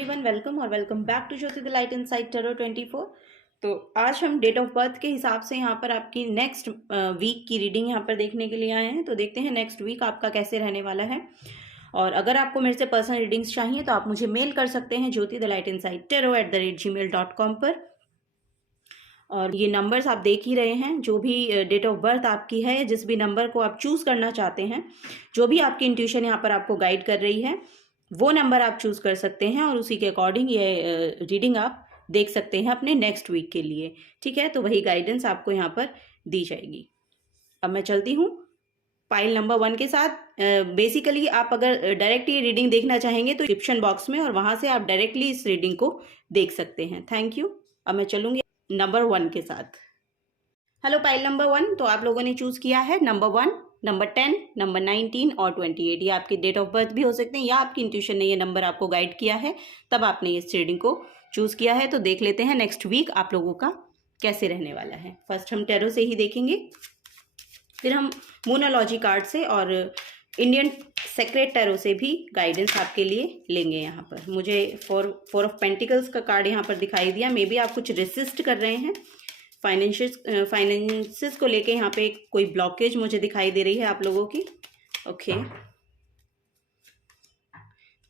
Everyone, welcome और welcome back to Jyoti the light inside tarot 24। तो आज हम डेट ऑफ बर्थ के हिसाब से यहाँ पर आपकी नेक्स्ट वीक की रीडिंग यहाँ पर देखने के लिए आए हैं। तो देखते हैं नेक्स्ट वीक आपका कैसे रहने वाला है। और अगर आपको मेरे से पर्सनल रीडिंग्स चाहिए तो आप मुझे मेल कर सकते हैं jyotidelightinsidetaro@gmail.com पर। और ये नंबर्स आप देख ही रहे हैं, जो भी डेट ऑफ बर्थ आपकी है, जिस भी नंबर को आप चूज़ करना चाहते हैं, जो भी आपकी इंट्यूशन यहाँ पर आपको गाइड कर रही है, वो नंबर आप चूज़ कर सकते हैं और उसी के अकॉर्डिंग ये रीडिंग आप देख सकते हैं अपने नेक्स्ट वीक के लिए। ठीक है, तो वही गाइडेंस आपको यहाँ पर दी जाएगी। अब मैं चलती हूँ पाइल नंबर 1 के साथ। बेसिकली आप अगर डायरेक्ट ये रीडिंग देखना चाहेंगे तो डिस्क्रिप्शन बॉक्स में, और वहाँ से आप डायरेक्टली इस रीडिंग को देख सकते हैं। Thank you. अब मैं चलूँगी नंबर 1 के साथ। हेलो पाइल नंबर 1, तो आप लोगों ने चूज़ किया है नंबर 1, नंबर 10, नंबर 19 और 28। ये आपके डेट ऑफ बर्थ भी हो सकते हैं या आपकी इंट्यूशन ने ये नंबर आपको गाइड किया है, तब आपने इस रीडिंग को चूज़ किया है। तो देख लेते हैं नेक्स्ट वीक आप लोगों का कैसे रहने वाला है। फर्स्ट हम टैरो से ही देखेंगे, फिर हम मूनोलॉजी कार्ड से और इंडियन सेक्रेट टैरो से भी गाइडेंस आपके लिए लेंगे। यहाँ पर मुझे फोर ऑफ पेंटिकल्स का कार्ड यहाँ पर दिखाई दिया। मे बी आप कुछ रेसिस्ट कर रहे हैं, फाइनेंसिस को लेके यहाँ पे कोई ब्लॉकेज मुझे दिखाई दे रही है आप लोगों की। ओके,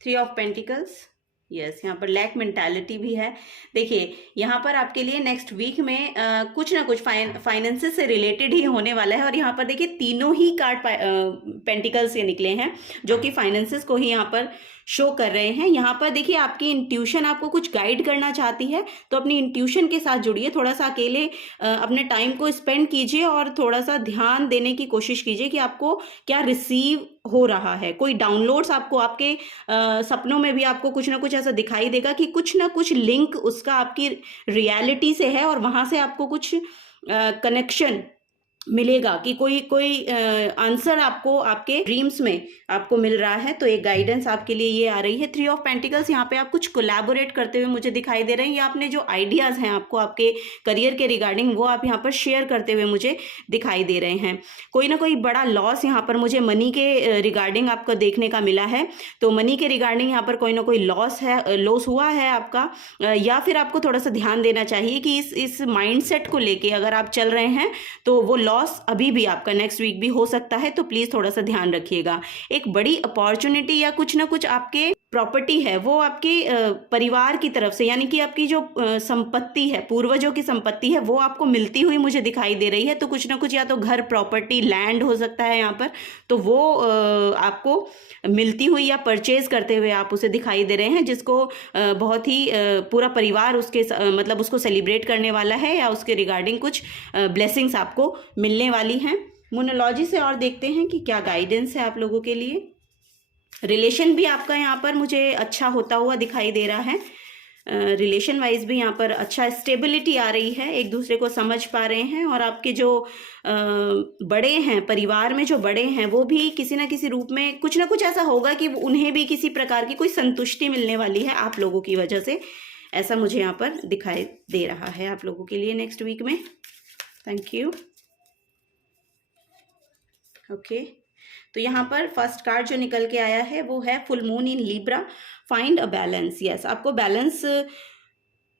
3 ऑफ पेंटिकल्स, यस, यहाँ पर लैक मेंटालिटी भी है। देखिए यहाँ पर आपके लिए नेक्स्ट वीक में कुछ ना कुछ फाइनेंसेस से रिलेटेड ही होने वाला है। और यहाँ पर देखिए तीनों ही कार्ड पेंटिकल्स से निकले हैं, जो कि फाइनेंसेस को ही यहाँ पर शो कर रहे हैं। यहाँ पर देखिए आपकी इंट्यूशन आपको कुछ गाइड करना चाहती है, तो अपनी इंट्यूशन के साथ जुड़िए। थोड़ा सा अकेले अपने टाइम को स्पेंड कीजिए और थोड़ा सा ध्यान देने की कोशिश कीजिए कि आपको क्या रिसीव हो रहा है। कोई डाउनलोड्स आपको आपके सपनों में भी आपको कुछ ना कुछ ऐसा दिखाई देगा कि कुछ ना कुछ लिंक उसका आपकी रियलिटी से है, और वहाँ से आपको कुछ कनेक्शन मिलेगा कि कोई आंसर आपको आपके ड्रीम्स में आपको मिल रहा है। तो एक गाइडेंस आपके लिए ये आ रही है। 3 ऑफ पेंटिकल्स, यहाँ पे आप कुछ कोलैबोरेट करते हुए मुझे दिखाई दे रहे हैं, या आपने जो आइडियाज़ हैं आपको आपके करियर के रिगार्डिंग, वो आप यहाँ पर शेयर करते हुए मुझे दिखाई दे रहे हैं। कोई ना कोई बड़ा लॉस यहाँ पर मुझे मनी के रिगार्डिंग आपको देखने का मिला है। तो मनी के रिगार्डिंग यहाँ पर कोई ना कोई लॉस हुआ है आपका, या फिर आपको थोड़ा सा ध्यान देना चाहिए कि इस माइंडसेट को लेके अगर आप चल रहे हैं तो वो लॉस अभी भी आपका नेक्स्ट वीक भी हो सकता है। तो प्लीज थोड़ा सा ध्यान रखिएगा। एक बड़ी अपॉर्चुनिटी या कुछ ना कुछ आपके प्रॉपर्टी है, वो आपके परिवार की तरफ से, यानी कि आपकी जो संपत्ति है, पूर्वजों की संपत्ति है, वो आपको मिलती हुई मुझे दिखाई दे रही है। तो कुछ ना कुछ, या तो घर, प्रॉपर्टी, लैंड हो सकता है यहाँ पर, तो वो आपको मिलती हुई या परचेज करते हुए आप उसे दिखाई दे रहे हैं, जिसको बहुत ही पूरा परिवार उसके मतलब उसको सेलिब्रेट करने वाला है, या उसके रिगार्डिंग कुछ ब्लेसिंग्स आपको मिलने वाली हैं। मोनोलॉजी से और देखते हैं कि क्या गाइडेंस है आप लोगों के लिए। रिलेशन भी आपका यहाँ पर मुझे अच्छा होता हुआ दिखाई दे रहा है। रिलेशन वाइज भी यहाँ पर अच्छा स्टेबिलिटी आ रही है, एक दूसरे को समझ पा रहे हैं। और आपके जो बड़े हैं, परिवार में जो बड़े हैं, वो भी किसी ना किसी रूप में कुछ ना कुछ ऐसा होगा कि उन्हें भी किसी प्रकार की कोई संतुष्टि मिलने वाली है आप लोगों की वजह से। ऐसा मुझे यहाँ पर दिखाई दे रहा है आप लोगों के लिए नेक्स्ट वीक में। Thank you. ओके, तो यहाँ पर फर्स्ट कार्ड जो निकल के आया है वो है full moon in Libra, find a balance. Yes, आपको बैलेंस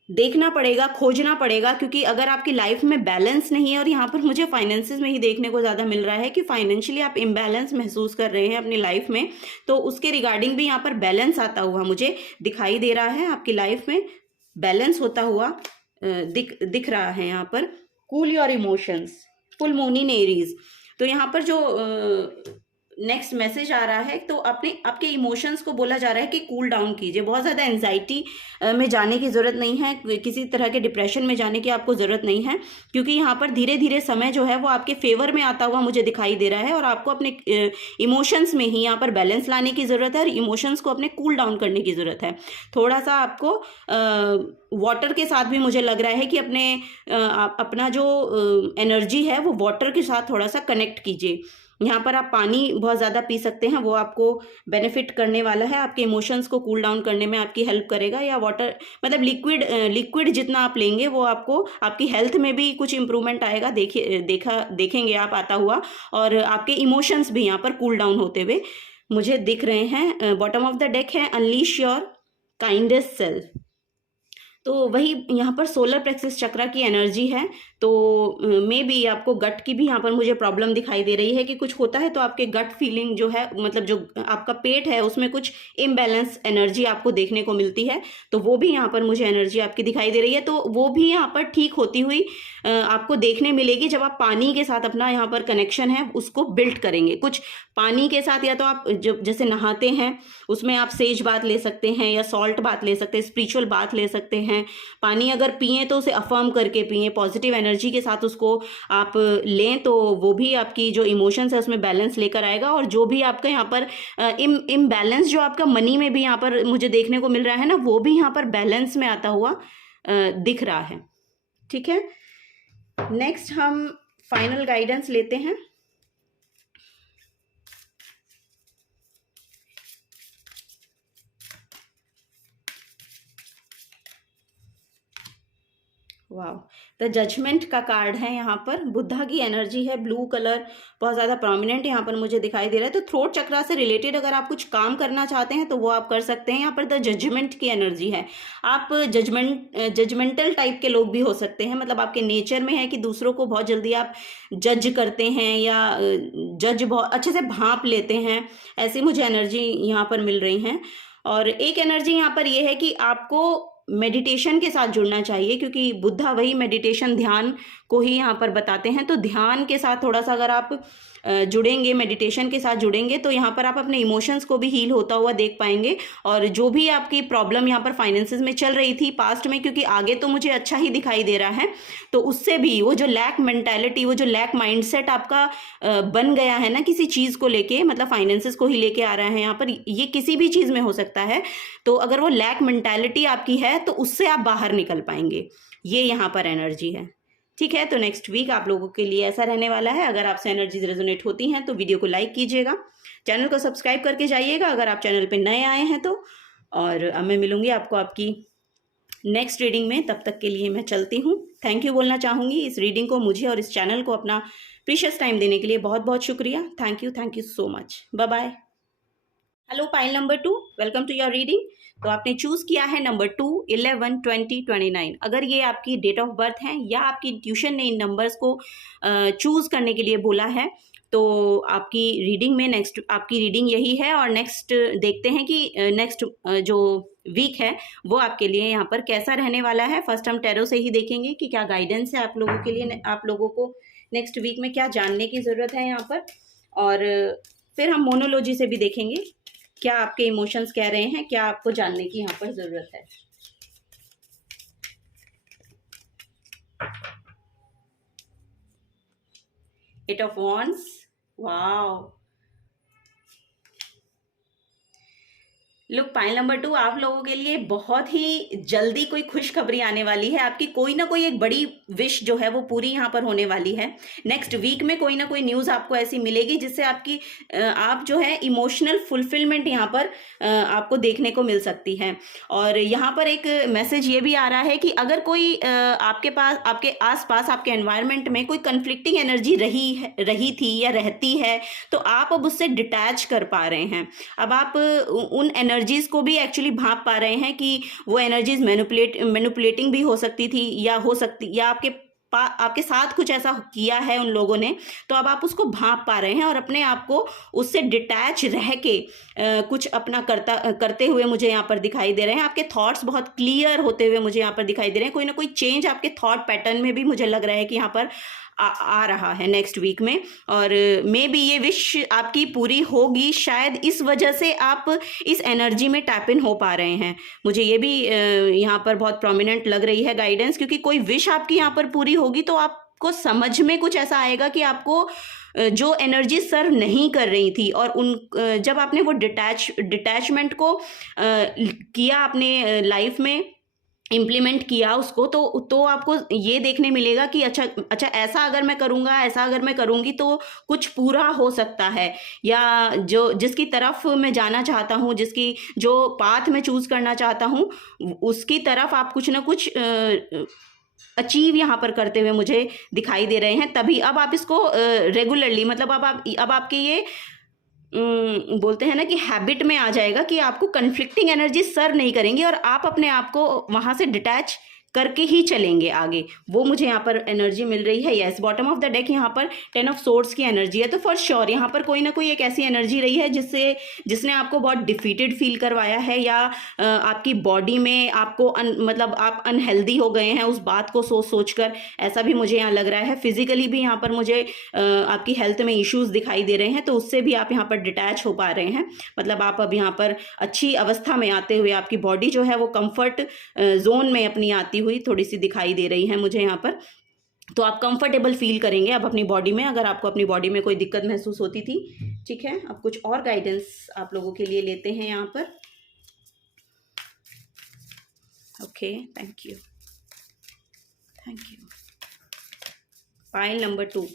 देखना पड़ेगा, खोजना पड़ेगा, क्योंकि अगर आपकी लाइफ में बैलेंस नहीं है, और यहाँ पर मुझे फाइनेंसेस में ही देखने को ज़्यादा मिल रहा है कि फाइनेंशियली आप इम्बैलेंस महसूस कर रहे हैं अपनी लाइफ में, तो उसके रिगार्डिंग भी यहाँ पर बैलेंस आता हुआ मुझे दिखाई दे रहा है। आपकी लाइफ में बैलेंस होता हुआ दिख रहा है यहाँ पर। Cool your emotions, full moon in Aries. तो यहाँ पर जो नेक्स्ट मैसेज आ रहा है, तो आपके इमोशंस को बोला जा रहा है कि कूल डाउन कीजिए। बहुत ज़्यादा एंजाइटी में जाने की ज़रूरत नहीं है, किसी तरह के डिप्रेशन में जाने की आपको ज़रूरत नहीं है, क्योंकि यहाँ पर धीरे धीरे समय जो है वो आपके फेवर में आता हुआ मुझे दिखाई दे रहा है। और आपको अपने इमोशंस में ही यहाँ पर बैलेंस लाने की ज़रूरत है, और इमोशंस को अपने कूल डाउन करने की ज़रूरत है। थोड़ा सा आपको वाटर के साथ भी मुझे लग रहा है कि अपना जो एनर्जी है वो वाटर के साथ थोड़ा सा कनेक्ट कीजिए। यहाँ पर आप पानी बहुत ज़्यादा पी सकते हैं, वो आपको बेनिफिट करने वाला है, आपके इमोशंस को कूल डाउन करने में आपकी हेल्प करेगा। या वाटर मतलब लिक्विड जितना आप लेंगे वो आपको आपकी हेल्थ में भी कुछ इंप्रूवमेंट आएगा, देखेंगे आप आता हुआ। और आपके इमोशंस भी यहाँ पर कूल डाउन होते हुए मुझे दिख रहे हैं। बॉटम ऑफ द डेक है अनलीश योर काइंडेस्ट सेल्फ। तो वही यहाँ पर सोलर प्लेक्सस चक्रा की एनर्जी है। तो मे बी आपको गट की भी यहाँ पर मुझे प्रॉब्लम दिखाई दे रही है कि कुछ होता है तो आपके गट फीलिंग जो है, मतलब जो आपका पेट है उसमें कुछ इम्बैलेंस एनर्जी आपको देखने को मिलती है। तो वो भी यहाँ पर मुझे एनर्जी आपकी दिखाई दे रही है। तो वो भी यहाँ पर ठीक होती हुई आपको देखने मिलेगी जब आप पानी के साथ अपना यहाँ पर कनेक्शन है उसको बिल्ड करेंगे। कुछ पानी के साथ, या तो आप जब जैसे नहाते हैं उसमें आप सेज बाथ ले सकते हैं या सॉल्ट बाथ ले सकते हैं, स्पिरिचुअल बाथ ले सकते हैं। पानी अगर पिए तो उसे अफर्म करके पिए, पॉजिटिव एनर्जी के साथ उसको आप लें, तो वो भी आपकी जो इमोशंस है उसमें बैलेंस लेकर आएगा। और जो भी आपका यहाँ पर इम्बैलेंस जो आपका मनी में भी यहाँ पर मुझे देखने को मिल रहा है ना, वो भी यहाँ पर बैलेंस में आता हुआ दिख रहा है। ठीक है, नेक्स्ट हम फाइनल गाइडेंस लेते हैं। वाह, द जजमेंट का कार्ड है यहाँ पर। बुद्धा की एनर्जी है, ब्लू कलर बहुत ज़्यादा प्रोमिनेंट यहाँ पर मुझे दिखाई दे रहा है। तो थ्रोट चक्रा से रिलेटेड अगर आप कुछ काम करना चाहते हैं तो वो आप कर सकते हैं। यहाँ पर द जजमेंट की एनर्जी है। आप जजमेंटल टाइप के लोग भी हो सकते हैं, मतलब आपके नेचर में है कि दूसरों को बहुत जल्दी आप जज करते हैं या जज बहुत अच्छे से भांप लेते हैं, ऐसी मुझे एनर्जी यहाँ पर मिल रही हैं। और एक एनर्जी यहाँ पर ये है कि आपको मेडिटेशन के साथ जुड़ना चाहिए, क्योंकि बुद्धा वही मेडिटेशन, ध्यान को ही यहाँ पर बताते हैं। तो ध्यान के साथ थोड़ा सा अगर आप जुड़ेंगे, मेडिटेशन के साथ जुड़ेंगे, तो यहाँ पर आप अपने इमोशंस को भी हील होता हुआ देख पाएंगे। और जो भी आपकी प्रॉब्लम यहाँ पर फाइनेंसेस में चल रही थी पास्ट में, क्योंकि आगे तो मुझे अच्छा ही दिखाई दे रहा है, तो उससे भी वो जो लैक मेंटालिटी, वो जो लैक माइंडसेट आपका बन गया है ना किसी चीज़ को लेके, मतलब फाइनेंसेस को ही लेके आ रहा है यहाँ पर, ये किसी भी चीज़ में हो सकता है। तो अगर वो लैक मेंटालिटी आपकी है तो उससे आप बाहर निकल पाएंगे, ये यहाँ पर एनर्जी है। ठीक है, तो नेक्स्ट वीक आप लोगों के लिए ऐसा रहने वाला है। अगर आपसे एनर्जीज रेजोनेट होती हैं तो वीडियो को लाइक कीजिएगा, चैनल को सब्सक्राइब करके जाइएगा अगर आप चैनल पे नए आए हैं तो। और अब मैं मिलूंगी आपको आपकी नेक्स्ट रीडिंग में, तब तक के लिए मैं चलती हूँ। थैंक यू बोलना चाहूँगी इस रीडिंग को मुझे और इस चैनल को अपना प्रीशियस टाइम देने के लिए। बहुत बहुत शुक्रिया, thank you so much, bye bye. Hello pile number 2, welcome to your reading. तो आपने चूज किया है नंबर 2, 11, 20, 29। अगर ये आपकी डेट ऑफ बर्थ है या आपकी ट्यूशन ने इन नंबर्स को चूज करने के लिए बोला है, तो आपकी रीडिंग में नेक्स्ट आपकी रीडिंग यही है। और नेक्स्ट देखते हैं कि नेक्स्ट जो वीक है वो आपके लिए यहाँ पर कैसा रहने वाला है। फर्स्ट हम टैरो से ही देखेंगे कि क्या गाइडेंस है आप लोगों के लिए, आप लोगों को नेक्स्ट वीक में क्या जानने की ज़रूरत है यहाँ पर। और फिर हम मोनोलॉजी से भी देखेंगे क्या आपके इमोशंस कह रहे हैं, क्या आपको जानने की यहाँ पर जरूरत है। Eight of wands, wow. Look, pile number 2, आप लोगों के लिए बहुत ही जल्दी कोई खुशखबरी आने वाली है। आपकी कोई ना कोई एक बड़ी विश जो है वो पूरी यहाँ पर होने वाली है। नेक्स्ट वीक में कोई ना कोई न्यूज़ आपको ऐसी मिलेगी जिससे आपकी आप जो है इमोशनल फुलफिलमेंट यहाँ पर आपको देखने को मिल सकती है। और यहाँ पर एक मैसेज ये भी आ रहा है कि अगर कोई आपके पास, आपके आसपास, आपके एनवायरनमेंट में कोई कन्फ्लिक्टिंग एनर्जी रही थी या रहती है, तो आप अब उससे डिटैच कर पा रहे हैं। अब आप उन एनर्जीज को भी एक्चुअली भांप पा रहे हैं कि वो एनर्जीज मैनिपुलेटिंग भी हो सकती थी, या आपके साथ कुछ ऐसा किया है उन लोगों ने, तो अब आप उसको भांप पा रहे हैं और अपने आप को उससे डिटैच रह के कुछ अपना करते हुए मुझे यहाँ पर दिखाई दे रहे हैं। आपके थॉट्स बहुत क्लियर होते हुए मुझे यहाँ पर दिखाई दे रहे हैं। कोई ना कोई चेंज आपके थॉट पैटर्न में भी मुझे लग रहा है कि यहाँ पर आ रहा है नेक्स्ट वीक में। और मे बी ये विश आपकी पूरी होगी, शायद इस वजह से आप इस एनर्जी में टैप इन हो पा रहे हैं। मुझे ये भी यहाँ पर बहुत प्रोमिनेंट लग रही है गाइडेंस, क्योंकि कोई विश आपकी यहाँ पर पूरी होगी तो आपको समझ में कुछ ऐसा आएगा कि आपको जो एनर्जी सर्व नहीं कर रही थी, और जब आपने वो डिटैचमेंट को किया अपने लाइफ में, इम्प्लीमेंट किया उसको, तो आपको ये देखने मिलेगा कि अच्छा ऐसा अगर मैं करूँगा, ऐसा अगर मैं करूँगी तो कुछ पूरा हो सकता है, या जिसकी तरफ मैं जाना चाहता हूँ, जो पाथ मैं चूज़ करना चाहता हूँ, उसकी तरफ आप कुछ ना कुछ अचीव यहाँ पर करते हुए मुझे दिखाई दे रहे हैं। तभी अब आप इसको रेगुलरली, मतलब अब आपके ये बोलते हैं ना कि हैबिट में आ जाएगा कि आपको कन्फ्लिक्टिंग एनर्जी सर्व नहीं करेंगी और आप अपने आप को वहाँ से डिटैच करके ही चलेंगे आगे, वो मुझे यहाँ पर एनर्जी मिल रही है। Yes, bottom of the deck यहाँ पर 10 ऑफ सोर्ड्स की एनर्जी है, तो फॉर श्योर यहाँ पर कोई ना कोई एक ऐसी एनर्जी रही है जिसने आपको बहुत डिफीटेड फील करवाया है, या आपकी बॉडी में आपको मतलब आप अनहेल्दी हो गए हैं उस बात को सोच कर, ऐसा भी मुझे यहाँ लग रहा है। फिजिकली भी यहाँ पर मुझे आपकी हेल्थ में इश्यूज दिखाई दे रहे हैं, तो उससे भी आप यहाँ पर डिटैच हो पा रहे हैं। मतलब आप अब यहाँ पर अच्छी अवस्था में आते हुए आपकी बॉडी जो है वो कंफर्ट जोन में अपनी आती हुई थोड़ी सी दिखाई दे रही है मुझे यहाँ पर। तो आप कंफर्टेबल फील करेंगे अब अपनी बॉडी में, अगर आपको अपनी बॉडी में कोई दिक्कत महसूस होती थी। ठीक है, अब कुछ और गाइडेंस आप लोगों के लिए लेते हैं यहाँ पर। Okay, thank you, thank you. Pile number 2।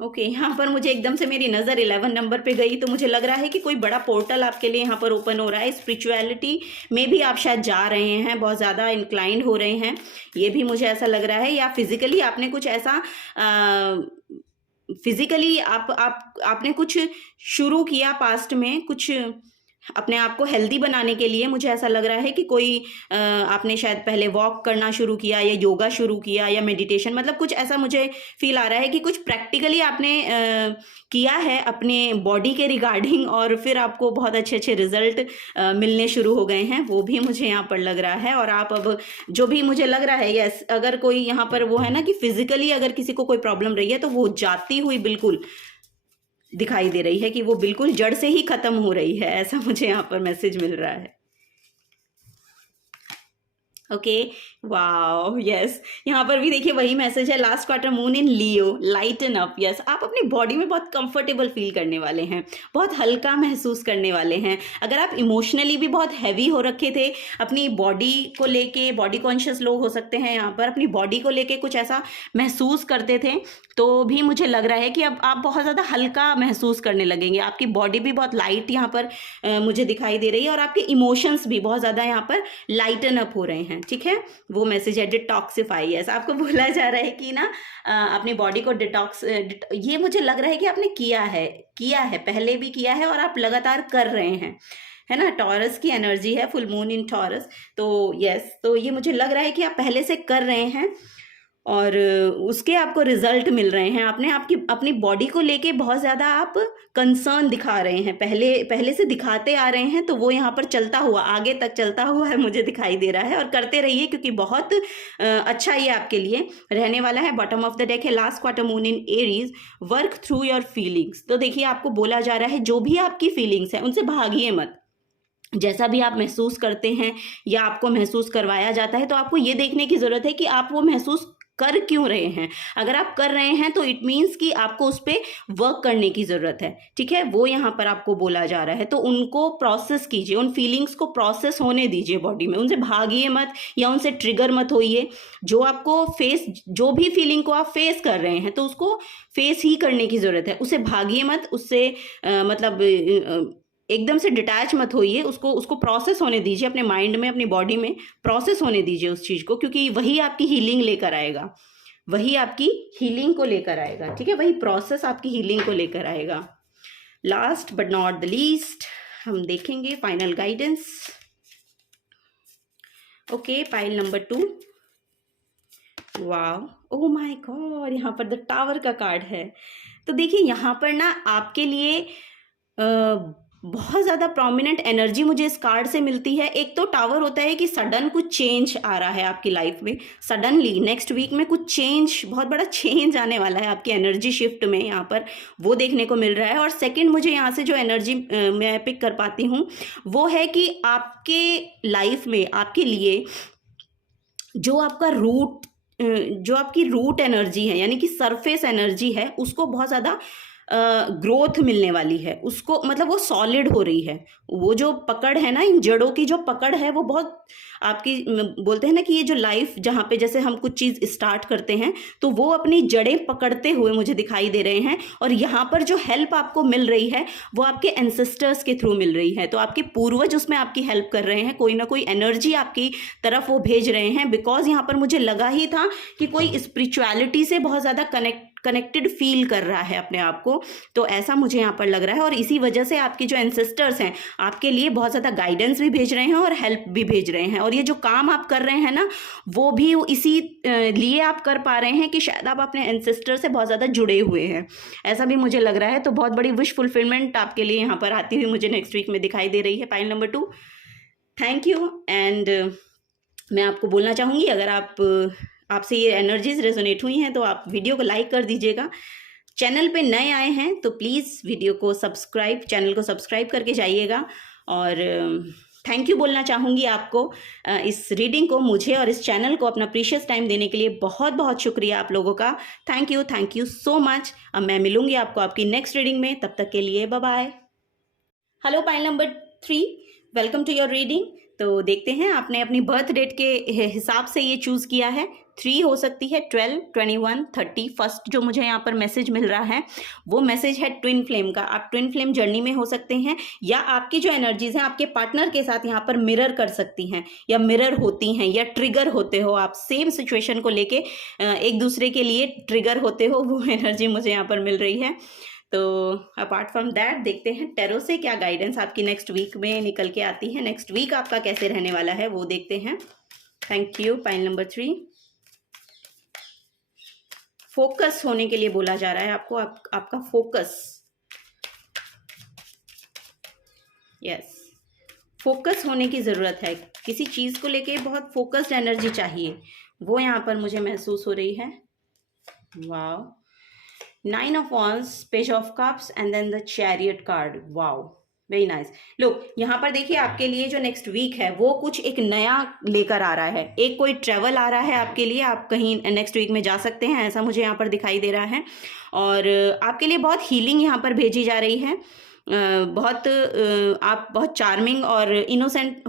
Okay, यहाँ पर मुझे एकदम से मेरी नज़र 11 नंबर पे गई, तो मुझे लग रहा है कि कोई बड़ा पोर्टल आपके लिए यहाँ पर ओपन हो रहा है। स्पिरिचुअलिटी में भी आप शायद जा रहे हैं, बहुत ज़्यादा इंक्लाइंड हो रहे हैं, ये भी मुझे ऐसा लग रहा है। या फिजिकली आपने कुछ ऐसा फिजिकली आपने कुछ शुरू किया पास्ट में, कुछ अपने आप को हेल्दी बनाने के लिए। मुझे ऐसा लग रहा है कि कोई आपने शायद पहले वॉक करना शुरू किया, या योगा शुरू किया, या मेडिटेशन, मतलब कुछ ऐसा मुझे फील आ रहा है कि कुछ प्रैक्टिकली आपने किया है अपने बॉडी के रिगार्डिंग, और फिर आपको बहुत अच्छे अच्छे रिजल्ट मिलने शुरू हो गए हैं, वो भी मुझे यहाँ पर लग रहा है। और आप अब जो भी मुझे लग रहा है, यस, अगर कोई यहाँ पर वो है ना कि फिजिकली अगर किसी को कोई प्रॉब्लम रही है, तो वो जाती हुई बिल्कुल दिखाई दे रही है कि वो बिल्कुल जड़ से ही खत्म हो रही है, ऐसा मुझे यहाँ पर मैसेज मिल रहा है। ओके, वाओ, यस, यहाँ पर भी देखिए वही मैसेज है। Last quarter moon in Leo, lighten up. Yes, आप अपनी बॉडी में बहुत कंफर्टेबल फील करने वाले हैं, बहुत हल्का महसूस करने वाले हैं। अगर आप इमोशनली भी बहुत हैवी हो रखे थे अपनी बॉडी को लेके, बॉडी कॉन्शियस लोग हो सकते हैं यहाँ पर, अपनी बॉडी को लेके कुछ ऐसा महसूस करते थे, तो भी मुझे लग रहा है कि अब आप बहुत ज़्यादा हल्का महसूस करने लगेंगे। आपकी बॉडी भी बहुत लाइट यहाँ पर मुझे दिखाई दे रही है, और आपके इमोशंस भी बहुत ज़्यादा यहाँ पर लाइटन अप हो रहे हैं। ठीक है, वो मैसेज है डिटॉक्सिफाई। यस, आपको बोला जा रहा है कि ना अपनी बॉडी को डिटॉक्स, ये मुझे लग रहा है कि आपने किया है, पहले भी किया है और आप लगातार कर रहे हैं, है ना। टॉरस की एनर्जी है, फुल मून इन टॉरस, तो यस, तो ये मुझे लग रहा है कि आप पहले से कर रहे हैं और उसके आपको रिजल्ट मिल रहे हैं। आपने अपनी बॉडी को लेके बहुत ज़्यादा आप कंसर्न दिखा रहे हैं, पहले से दिखाते आ रहे हैं, तो वो यहाँ पर चलता हुआ आगे तक चलता हुआ है मुझे दिखाई दे रहा है। और करते रहिए, क्योंकि बहुत अच्छा ये आपके लिए रहने वाला है। बॉटम ऑफ द डेक है last quarter moon in Aries, work through your feelings. तो देखिए आपको बोला जा रहा है जो भी आपकी फीलिंग्स हैं उनसे भागिए मत। जैसा भी आप महसूस करते हैं या आपको महसूस करवाया जाता है, तो आपको ये देखने की ज़रूरत है कि आप वो महसूस कर क्यों रहे हैं। अगर आप कर रहे हैं तो इट मीन्स कि आपको उस पर वर्क करने की ज़रूरत है। ठीक है, वो यहाँ पर आपको बोला जा रहा है, तो उनको प्रोसेस कीजिए, उन फीलिंग्स को प्रोसेस होने दीजिए बॉडी में, उनसे भागिए मत या उनसे ट्रिगर मत होइए। जो भी फीलिंग को आप फेस कर रहे हैं, तो उसको फेस ही करने की ज़रूरत है, उससे भागिए मत, उससे मतलब एकदम से डिटैच मत होइए, उसको प्रोसेस होने दीजिए अपने माइंड में, अपनी बॉडी में प्रोसेस होने दीजिए उस चीज़ को, क्योंकि वही आपकी हीलिंग लेकर आएगा, वही आपकी हीलिंग को लेकर आएगा। ठीक है, वही प्रोसेस आपकी हीलिंग को लेकर आएगा। Last but not the least हम देखेंगे final guidance. Okay, pile number 2। Wow, oh my God, यहाँ पर द टावर का कार्ड है। तो देखिए यहाँ पर ना आपके लिए बहुत ज़्यादा प्रोमिनेंट एनर्जी मुझे इस कार्ड से मिलती है। एक तो टावर होता है कि सडन कुछ चेंज आ रहा है आपकी लाइफ में, सडनली नेक्स्ट वीक में कुछ चेंज, बहुत बड़ा चेंज आने वाला है आपकी एनर्जी शिफ्ट में, यहाँ पर वो देखने को मिल रहा है। और सेकंड, मुझे यहाँ से जो एनर्जी मैं पिक कर पाती हूँ वो है कि आपके लाइफ में आपके लिए जो आपकी रूट एनर्जी है, यानी कि सरफेस एनर्जी है, उसको बहुत ज़्यादा ग्रोथ मिलने वाली है, उसको मतलब वो सॉलिड हो रही है। वो जो पकड़ है ना, इन जड़ों की जो पकड़ है, वो बहुत आपकी, बोलते हैं ना कि ये जो लाइफ जहाँ पे जैसे हम कुछ चीज़ स्टार्ट करते हैं तो वो अपनी जड़ें पकड़ते हुए मुझे दिखाई दे रहे हैं। और यहाँ पर जो हेल्प आपको मिल रही है वो आपके एंसेस्टर्स के थ्रू मिल रही है। तो आपके पूर्वज उसमें आपकी हेल्प कर रहे हैं, कोई ना कोई एनर्जी आपकी तरफ वो भेज रहे हैं। बिकॉज यहाँ पर मुझे लगा ही था कि कोई स्पिरिचुअलिटी से बहुत ज़्यादा कनेक्टेड फील कर रहा है अपने आप को, तो ऐसा मुझे यहाँ पर लग रहा है। और इसी वजह से आपके जो एंसेस्टर्स हैं आपके लिए बहुत ज़्यादा गाइडेंस भी भेज रहे हैं और हेल्प भी भेज रहे हैं। और ये जो काम आप कर रहे हैं ना, वो भी इसी लिए आप कर पा रहे हैं कि शायद आप अपने एंसेस्टर से बहुत ज़्यादा जुड़े हुए हैं, ऐसा भी मुझे लग रहा है। तो बहुत बड़ी विश फुलफिलमेंट आपके लिए यहाँ पर आती हुई मुझे नेक्स्ट वीक में दिखाई दे रही है। Pile number 2, thank you. And मैं आपको बोलना चाहूँगी, अगर आपसे ये एनर्जीज रेजोनेट हुई हैं तो आप वीडियो को लाइक कर दीजिएगा। चैनल पे नए आए हैं तो प्लीज़ चैनल को सब्सक्राइब करके जाइएगा। और थैंक यू बोलना चाहूँगी आपको इस रीडिंग को, मुझे और इस चैनल को अपना प्रीशियस टाइम देने के लिए बहुत बहुत शुक्रिया आप लोगों का। Thank you so much. अब मैं मिलूँगी आपको आपकी नेक्स्ट रीडिंग में, तब तक के लिए bye bye. Hello pile number 3, welcome to your reading. तो देखते हैं, आपने अपनी बर्थ डेट के हिसाब से ये चूज़ किया है। 3 हो सकती है, 12, 21, 30। फर्स्ट जो मुझे यहाँ पर मैसेज मिल रहा है वो मैसेज है ट्विन फ्लेम का। आप ट्विन फ्लेम जर्नी में हो सकते हैं, या आपकी जो एनर्जीज हैं आपके पार्टनर के साथ यहाँ पर मिरर कर सकती हैं, या मिरर होती हैं, या ट्रिगर होते हो आप सेम सिचुएशन को लेके एक दूसरे के लिए ट्रिगर होते हो, वो एनर्जी मुझे यहाँ पर मिल रही है। तो अपार्ट फ्रॉम दैट देखते हैं टैरो से क्या गाइडेंस आपकी नेक्स्ट वीक में निकल के आती है। नेक्स्ट वीक आपका कैसे रहने वाला है वो देखते हैं। Thank you. Pile number 3, focus होने के लिए बोला जा रहा है आपको, आपका फोकस, यस, फोकस होने की ज़रूरत है। किसी चीज़ को लेके बहुत फोकस्ड एनर्जी चाहिए, वो यहाँ पर मुझे महसूस हो रही है। Wow, 9 of Wands, Page of Cups and then the Chariot card. Wow, very nice. लोग यहाँ पर देखिए, आपके लिए जो नेक्स्ट वीक है वो कुछ एक नया लेकर आ रहा है। एक कोई ट्रैवल आ रहा है आपके लिए, आप कहीं नेक्स्ट वीक में जा सकते हैं, ऐसा मुझे यहाँ पर दिखाई दे रहा है। और आपके लिए बहुत हीलिंग यहाँ पर भेजी जा रही है। आप बहुत चार्मिंग और इनोसेंट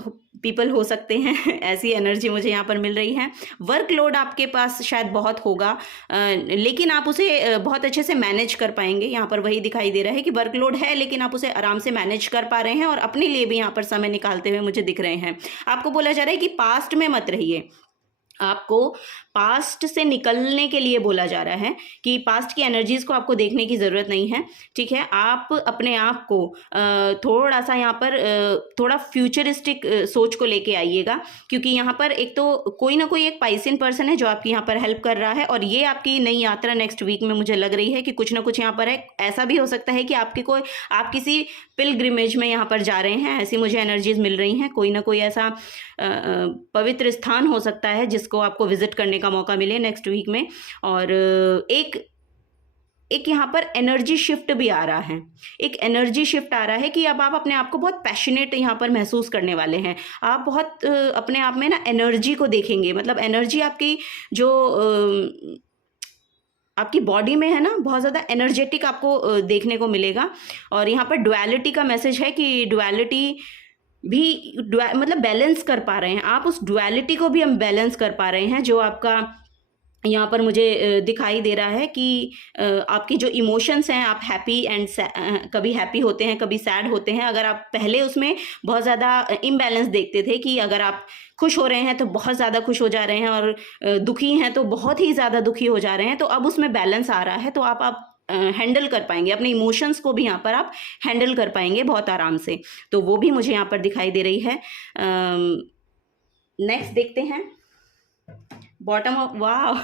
पीपल हो सकते हैं, ऐसी एनर्जी मुझे यहाँ पर मिल रही है। वर्कलोड आपके पास शायद बहुत होगा, लेकिन आप उसे बहुत अच्छे से मैनेज कर पाएंगे। यहाँ पर वही दिखाई दे रहा है कि वर्कलोड है लेकिन आप उसे आराम से मैनेज कर पा रहे हैं, और अपने लिए भी यहाँ पर समय निकालते हुए मुझे दिख रहे हैं। आपको बोला जा रहा है कि पास्ट में मत रहिए, आपको पास्ट से निकलने के लिए बोला जा रहा है कि पास्ट की एनर्जीज को आपको देखने की ज़रूरत नहीं है, ठीक है। आप अपने आप को थोड़ा सा यहाँ पर थोड़ा फ्यूचरिस्टिक सोच को लेके आइएगा, क्योंकि यहाँ पर एक तो कोई ना कोई एक पाइसियन पर्सन है जो आपकी यहाँ पर हेल्प कर रहा है, और ये आपकी नई यात्रा नेक्स्ट वीक में मुझे लग रही है कि कुछ ना कुछ यहाँ पर है। ऐसा भी हो सकता है कि आप किसी पिलग्रिमेज में यहाँ पर जा रहे हैं, ऐसी मुझे एनर्जीज मिल रही हैं। कोई ना कोई ऐसा पवित्र स्थान हो सकता है जिसको आपको विजिट करने का मौका मिले नेक्स्ट वीक में। और एक यहाँ पर एनर्जी शिफ्ट भी आ रहा है, एक एनर्जी शिफ्ट आ रहा है कि अब आप अपने आप को बहुत पैशनेट यहाँ पर महसूस करने वाले हैं। आप बहुत अपने आप में ना एनर्जी को देखेंगे, मतलब एनर्जी आपकी जो आपकी बॉडी में है ना, बहुत ज़्यादा एनर्जेटिक आपको देखने को मिलेगा। और यहाँ पर डुअलिटी का मैसेज है कि डुअलिटी भी मतलब बैलेंस कर पा रहे हैं आप, उस डुअलिटी को भी हम बैलेंस कर पा रहे हैं, जो आपका यहाँ पर मुझे दिखाई दे रहा है कि आपकी जो इमोशंस हैं, आप हैप्पी एंड कभी हैप्पी होते हैं, कभी सैड होते हैं। अगर आप पहले उसमें बहुत ज़्यादा इम्बैलेंस देखते थे कि अगर आप खुश हो रहे हैं तो बहुत ज़्यादा खुश हो जा रहे हैं, और दुखी हैं तो बहुत ही ज़्यादा दुखी हो जा रहे हैं, तो अब उसमें बैलेंस आ रहा है। तो आप हैंडल कर पाएंगे अपने इमोशंस को भी, यहाँ पर आप हैंडल कर पाएंगे बहुत आराम से। तो वो भी मुझे यहाँ पर दिखाई दे रही है। नेक्स्ट देखते हैं बॉटम ऑफ, वाह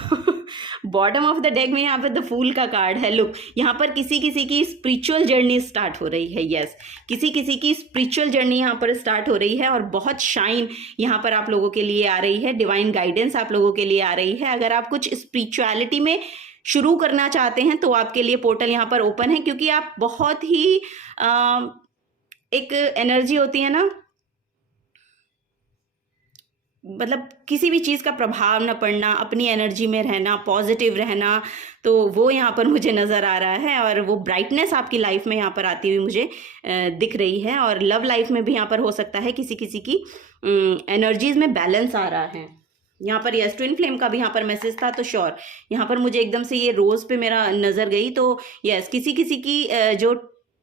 बॉटम ऑफ द डेक में यहाँ पर द फूल का कार्ड है। लुक, यहाँ पर किसी की स्पिरिचुअल जर्नी स्टार्ट हो रही है। यस, किसी की स्पिरिचुअल जर्नी यहाँ पर स्टार्ट हो रही है, और बहुत शाइन यहाँ पर आप लोगों के लिए आ रही है, डिवाइन गाइडेंस आप लोगों के लिए आ रही है। अगर आप कुछ स्पिरिचुअलिटी में शुरू करना चाहते हैं तो आपके लिए पोर्टल यहाँ पर ओपन है, क्योंकि आप बहुत ही एक एनर्जी होती है ना, मतलब किसी भी चीज़ का प्रभाव न पड़ना, अपनी एनर्जी में रहना, पॉजिटिव रहना, तो वो यहाँ पर मुझे नज़र आ रहा है। और वो ब्राइटनेस आपकी लाइफ में यहाँ पर आती हुई मुझे दिख रही है। और लव लाइफ में भी यहाँ पर हो सकता है किसी की एनर्जीज में बैलेंस आ रहा है। यहाँ पर यस, ट्विन फ्लेम का भी यहाँ पर मैसेज था, तो श्योर यहाँ पर मुझे एकदम से ये रोज़ पे मेरा नज़र गई। तो यस, किसी की जो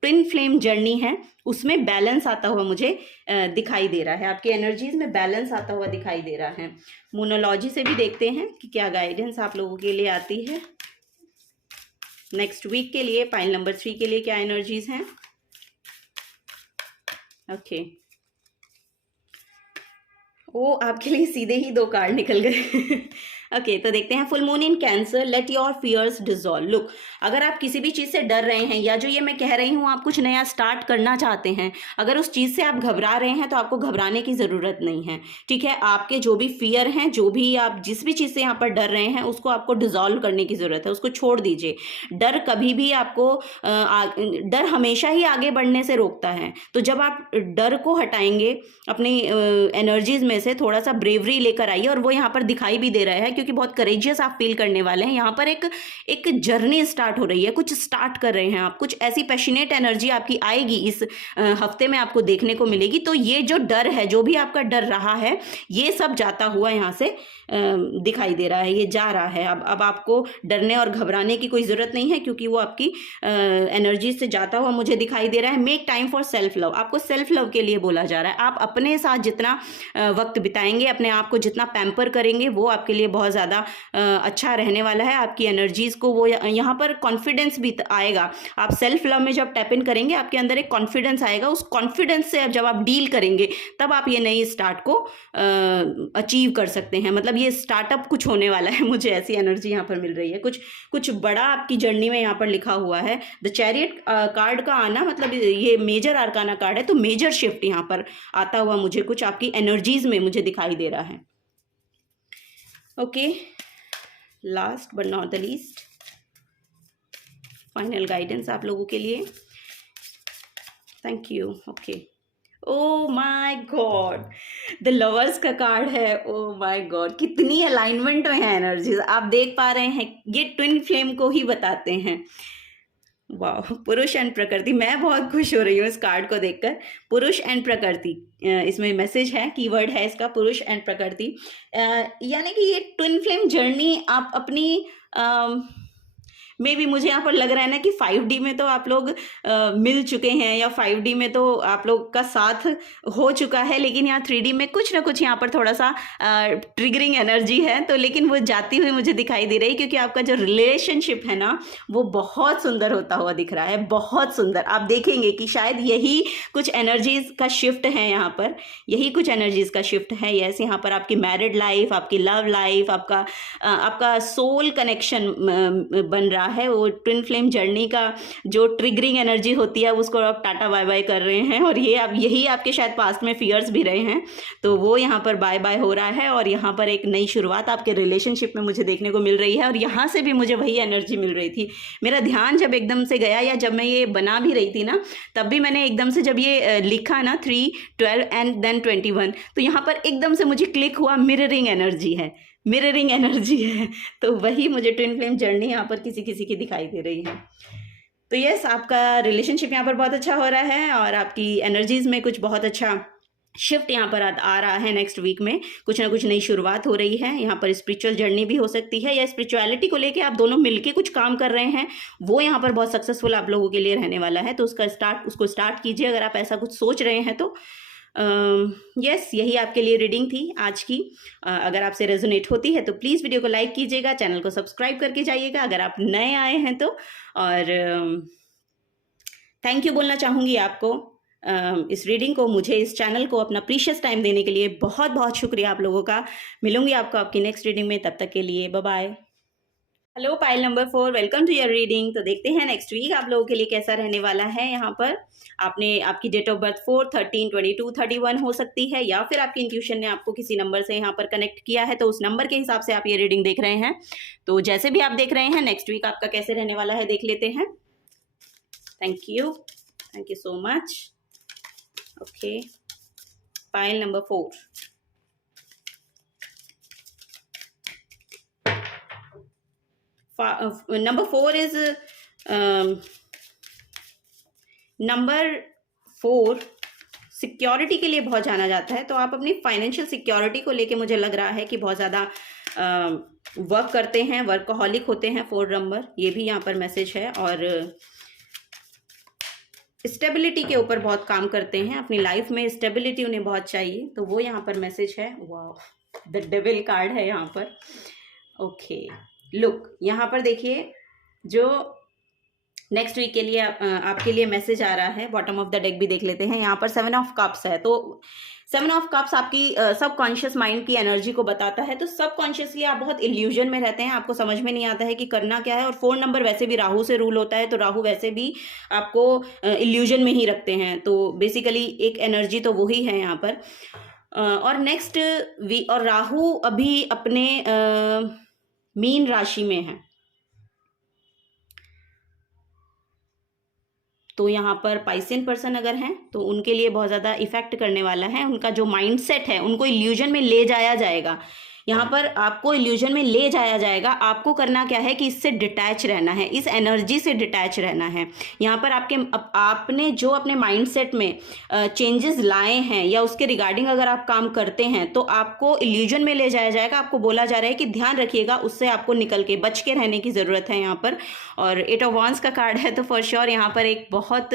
ट्विन फ्लेम जर्नी है उसमें बैलेंस आता हुआ मुझे दिखाई दे रहा है, आपकी एनर्जीज में बैलेंस आता हुआ दिखाई दे रहा है। मोनोलॉजी से भी देखते हैं कि क्या गाइडेंस आप लोगों के लिए आती है। नेक्स्ट वीक के लिए पाइल नंबर 3 के लिए क्या एनर्जीज हैं? ओके वो आपके लिए सीधे ही 2 कार्ड निकल गए। ओके तो देखते हैं full moon in cancer, let your fears dissolve. Look, अगर आप किसी भी चीज़ से डर रहे हैं या जो ये मैं कह रही हूँ आप कुछ नया स्टार्ट करना चाहते हैं, अगर उस चीज़ से आप घबरा रहे हैं तो आपको घबराने की ज़रूरत नहीं है, ठीक है। आपके जो भी फियर हैं, जो भी आप जिस भी चीज़ से यहाँ पर डर रहे हैं, उसको आपको डिसॉल्व करने की ज़रूरत है, उसको छोड़ दीजिए। डर कभी भी आपको डर हमेशा ही आगे बढ़ने से रोकता है। तो जब आप डर को हटाएंगे अपनी एनर्जीज में से, थोड़ा सा ब्रेवरी लेकर आइए, और वो यहाँ पर दिखाई भी दे रहा है क्योंकि बहुत करेजियस आप फील करने वाले हैं। यहाँ पर एक जर्नी स्टार्ट हो रही है, कुछ स्टार्ट कर रहे हैं आप, कुछ ऐसी पैशनेट एनर्जी आपकी आएगी इस हफ्ते में, आपको देखने को मिलेगी। तो ये जो डर है, जो भी आपका डर रहा है, ये सब जाता हुआ यहाँ से दिखाई दे रहा है, ये जा रहा है। अब आपको डरने और घबराने की कोई ज़रूरत नहीं है क्योंकि वो आपकी एनर्जी से जाता हुआ मुझे दिखाई दे रहा है। Make time for self love, आपको सेल्फ लव के लिए बोला जा रहा है। आप अपने साथ जितना वक्त बिताएंगे, अपने आप को जितना पैम्पर करेंगे, वो आपके लिए बहुत ज़्यादा अच्छा रहने वाला है। आपकी एनर्जीज़ को वो यहाँ पर कॉन्फिडेंस भी आएगा। आप सेल्फ लव में जब टैप इन करेंगे, आपके अंदर एक कॉन्फिडेंस आएगा। उस कॉन्फिडेंस से जब आप डील करेंगे, तब आप ये नई स्टार्ट को अचीव कर सकते हैं। मतलब ये स्टार्टअप कुछ होने वाला है, मुझे ऐसी एनर्जी यहाँ पर मिल रही है। कुछ बड़ा आपकी जर्नी में यहाँ पर लिखा हुआ है। द चैरियट कार्ड का आना मतलब ये मेजर आर्काना कार्ड है, तो मेजर शिफ्ट यहाँ पर आता हुआ मुझे कुछ आपकी एनर्जीज में मुझे दिखाई दे रहा है। Okay, last but not the least, final guidance आप लोगों के लिए। Thank you. Okay, oh my God, the lovers का कार्ड है। ओ माय गॉड, कितनी अलाइनमेंट में है एनर्जीज, आप देख पा रहे हैं। ये ट्विन फ्लेम को ही बताते हैं। वाह, पुरुष एंड प्रकृति, मैं बहुत खुश हो रही हूँ इस कार्ड को देखकर। पुरुष एंड प्रकृति, इसमें मैसेज है, कीवर्ड है इसका पुरुष एंड प्रकृति। यानी कि ये ट्विन फ्लेम जर्नी आप अपनी मे भी मुझे यहाँ पर लग रहा है ना कि 5D में तो आप लोग मिल चुके हैं, या 5D में तो आप लोग का साथ हो चुका है, लेकिन यहाँ 3D में कुछ ना कुछ यहाँ पर थोड़ा सा ट्रिगरिंग एनर्जी है। तो लेकिन वो जाती हुई मुझे दिखाई दे रही, क्योंकि आपका जो रिलेशनशिप है ना, वो बहुत सुंदर होता हुआ दिख रहा है, बहुत सुंदर। आप देखेंगे कि शायद यही कुछ एनर्जीज का शिफ्ट है यहाँ पर, यही कुछ एनर्जीज का शिफ्ट है। यस, यहाँ पर आपकी मैरिड लाइफ, आपकी लव लाइफ, आपका सोल कनेक्शन बन रहा है। वो ट्विन फ्लेम जर्नी का जो ट्रिगरिंग एनर्जी होती है, उसको आप टाटा बाय बाय कर रहे हैं। और ये अब यही आपके शायद पास्ट में फियर्स भी रहे हैं, तो वो यहाँ पर बाय बाय हो रहा है। और यहाँ पर एक नई शुरुआत आपके रिलेशनशिप में मुझे देखने को मिल रही है। और यहाँ से भी मुझे वही एनर्जी मिल रही थी। मेरा ध्यान जब एकदम से गया, या जब मैं ये बना भी रही थी ना, तब भी मैंने एकदम से जब ये लिखा ना 3, 12 एंड देन 21, तो यहाँ पर एकदम से मुझे क्लिक हुआ, मिररिंग एनर्जी है, मिररिंग एनर्जी है। तो वही मुझे ट्विन फ्लेम जर्नी यहाँ पर किसी किसी की दिखाई दे रही है। तो यस, आपका रिलेशनशिप यहाँ पर बहुत अच्छा हो रहा है, और आपकी एनर्जीज में कुछ बहुत अच्छा शिफ्ट यहाँ पर आ रहा है। नेक्स्ट वीक में कुछ ना कुछ नई शुरुआत हो रही है। यहाँ पर स्पिरिचुअल जर्नी भी हो सकती है, या स्पिरिचुअलिटी को लेके आप दोनों मिलके कुछ काम कर रहे हैं, वो यहाँ पर बहुत सक्सेसफुल आप लोगों के लिए रहने वाला है। तो उसको स्टार्ट कीजिए, अगर आप ऐसा कुछ सोच रहे हैं तो। यस, यही आपके लिए रीडिंग थी आज की। अगर आपसे रेजोनेट होती है तो प्लीज़ वीडियो को लाइक कीजिएगा, चैनल को सब्सक्राइब करके जाइएगा अगर आप नए आए हैं तो। और थैंक यू बोलना चाहूँगी आपको, इस रीडिंग को, मुझे इस चैनल को अपना प्रीशियस टाइम देने के लिए बहुत बहुत शुक्रिया आप लोगों का। मिलूंगी आपको आपकी नेक्स्ट रीडिंग में, तब तक के लिए bye bye. Hello pile number 4, welcome to your reading. तो देखते हैं नेक्स्ट वीक आप लोगों के लिए कैसा रहने वाला है। यहाँ पर आपकी डेट ऑफ बर्थ 4, 13, 22, 31 हो सकती है, या फिर आपकी इंट्यूशन ने आपको किसी नंबर से यहाँ पर कनेक्ट किया है, तो उस नंबर के हिसाब से आप ये रीडिंग देख रहे हैं। तो जैसे भी आप देख रहे हैं, नेक्स्ट वीक आपका कैसे रहने वाला है देख लेते हैं। Thank you so much. Okay, pile number 4, number 4 is number 4 security के लिए बहुत जाना जाता है। तो आप अपनी फाइनेंशियल सिक्योरिटी को लेके मुझे लग रहा है कि बहुत ज़्यादा वर्क करते हैं, वर्कहॉलिक होते हैं। 4 नंबर, ये भी यहाँ पर मैसेज है। और स्टेबिलिटी के ऊपर बहुत काम करते हैं, अपनी लाइफ में स्टेबिलिटी उन्हें बहुत चाहिए, तो वो यहाँ पर मैसेज है। वाह, द डेविल कार्ड है यहाँ पर। ओके, लुक, यहाँ पर देखिए, जो नेक्स्ट वीक के लिए आपके लिए मैसेज आ रहा है। बॉटम ऑफ द डेक भी देख लेते हैं। यहाँ पर 7 ऑफ कप्स है, तो 7 ऑफ कप्स आपकी सबकॉन्शियस माइंड की एनर्जी को बताता है। तो सबकॉन्शियसली आप बहुत इल्यूजन में रहते हैं, आपको समझ में नहीं आता है कि करना क्या है। और 4 नंबर वैसे भी राहु से रूल होता है, तो राहु वैसे भी आपको इल्यूजन में ही रखते हैं। तो बेसिकली एक एनर्जी तो वही है यहाँ पर। और नेक्स्ट और राहु अभी अपने मीन राशि में है, तो यहाँ पर पाइसियन पर्सन अगर हैं तो उनके लिए बहुत ज़्यादा इफेक्ट करने वाला है। उनका जो माइंडसेट है उनको इल्यूजन में ले जाया जाएगा। यहाँ पर आपको इल्यूजन में ले जाया जाएगा। आपको करना क्या है कि इससे डिटैच रहना है, इस एनर्जी से डिटैच रहना है। यहाँ पर आपने जो अपने माइंडसेट में चेंजेस लाए हैं या उसके रिगार्डिंग अगर आप काम करते हैं तो आपको इल्यूजन में ले जाया जाएगा। आपको बोला जा रहा है कि ध्यान रखिएगा, उससे आपको निकल के बच के रहने की ज़रूरत है यहाँ पर। और 8 ऑफ वांड्स का कार्ड है, तो फॉर श्योर यहाँ पर एक बहुत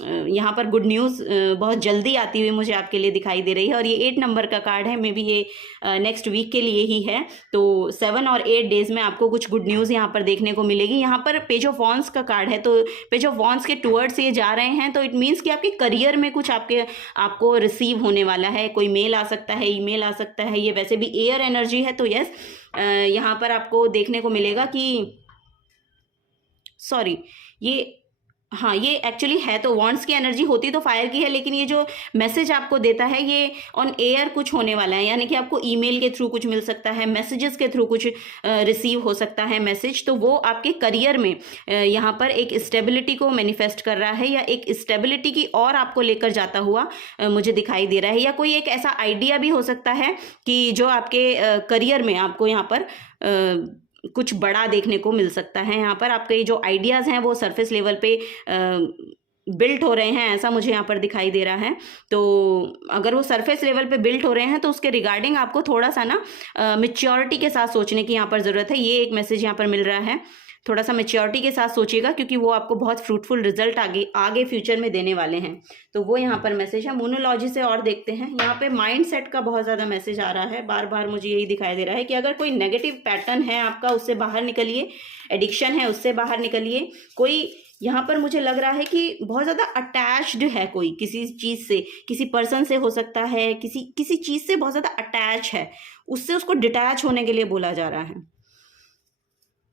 यहाँ पर गुड न्यूज़ बहुत जल्दी आती हुई मुझे आपके लिए दिखाई दे रही है। और ये 8 नंबर का कार्ड है, मे बी ये नेक्स्ट वीक के लिए ही है। तो 7 और 8 डेज में आपको कुछ गुड न्यूज़ यहाँ पर देखने को मिलेगी। यहाँ पर पेज ऑफ वॉन्ड्स का कार्ड है, तो पेज ऑफ वॉन्ड्स के टुवर्ड्स ये जा रहे हैं, तो इट मीन्स कि आपके करियर में कुछ आपको रिसीव होने वाला है। कोई मेल आ सकता है, ईमेल आ सकता है। ये वैसे भी एयर एनर्जी है, तो यस यहाँ पर आपको देखने को मिलेगा कि हाँ, ये एक्चुअली है तो वॉन्ड्स की एनर्जी होती तो फायर की है, लेकिन ये जो मैसेज आपको देता है ये ऑन एयर कुछ होने वाला है। यानी कि आपको ईमेल के थ्रू कुछ मिल सकता है, मैसेजेस के थ्रू कुछ रिसीव हो सकता है मैसेज। तो वो आपके करियर में यहाँ पर एक स्टेबिलिटी को मैनिफेस्ट कर रहा है, या एक स्टेबिलिटी की और आपको लेकर जाता हुआ मुझे दिखाई दे रहा है। या कोई एक ऐसा आइडिया भी हो सकता है कि जो आपके करियर में आपको यहाँ पर कुछ बड़ा देखने को मिल सकता है। यहाँ पर आपके जो आइडियाज़ हैं वो सरफेस लेवल पे बिल्ट हो रहे हैं, ऐसा मुझे यहाँ पर दिखाई दे रहा है। तो अगर वो सरफेस लेवल पे बिल्ट हो रहे हैं तो उसके रिगार्डिंग आपको थोड़ा सा ना मैच्योरिटी के साथ सोचने की यहाँ पर ज़रूरत है। ये एक मैसेज यहाँ पर मिल रहा है। थोड़ा सा मैच्योरिटी के साथ सोचिएगा, क्योंकि वो आपको बहुत फ्रूटफुल रिजल्ट आगे फ्यूचर में देने वाले हैं। तो वो यहाँ पर मैसेज है। मोनोलॉजी से और देखते हैं। यहाँ पे माइंड सेट का बहुत ज़्यादा मैसेज आ रहा है। बार बार मुझे यही दिखाई दे रहा है कि अगर कोई नेगेटिव पैटर्न है आपका, उससे बाहर निकलिए। एडिक्शन है, उससे बाहर निकलिए। कोई यहाँ पर मुझे लग रहा है कि बहुत ज़्यादा अटैच्ड है कोई किसी चीज़ से, किसी पर्सन से हो सकता है, किसी चीज़ से बहुत ज़्यादा अटैच है, उससे उसको डिटैच होने के लिए बोला जा रहा है।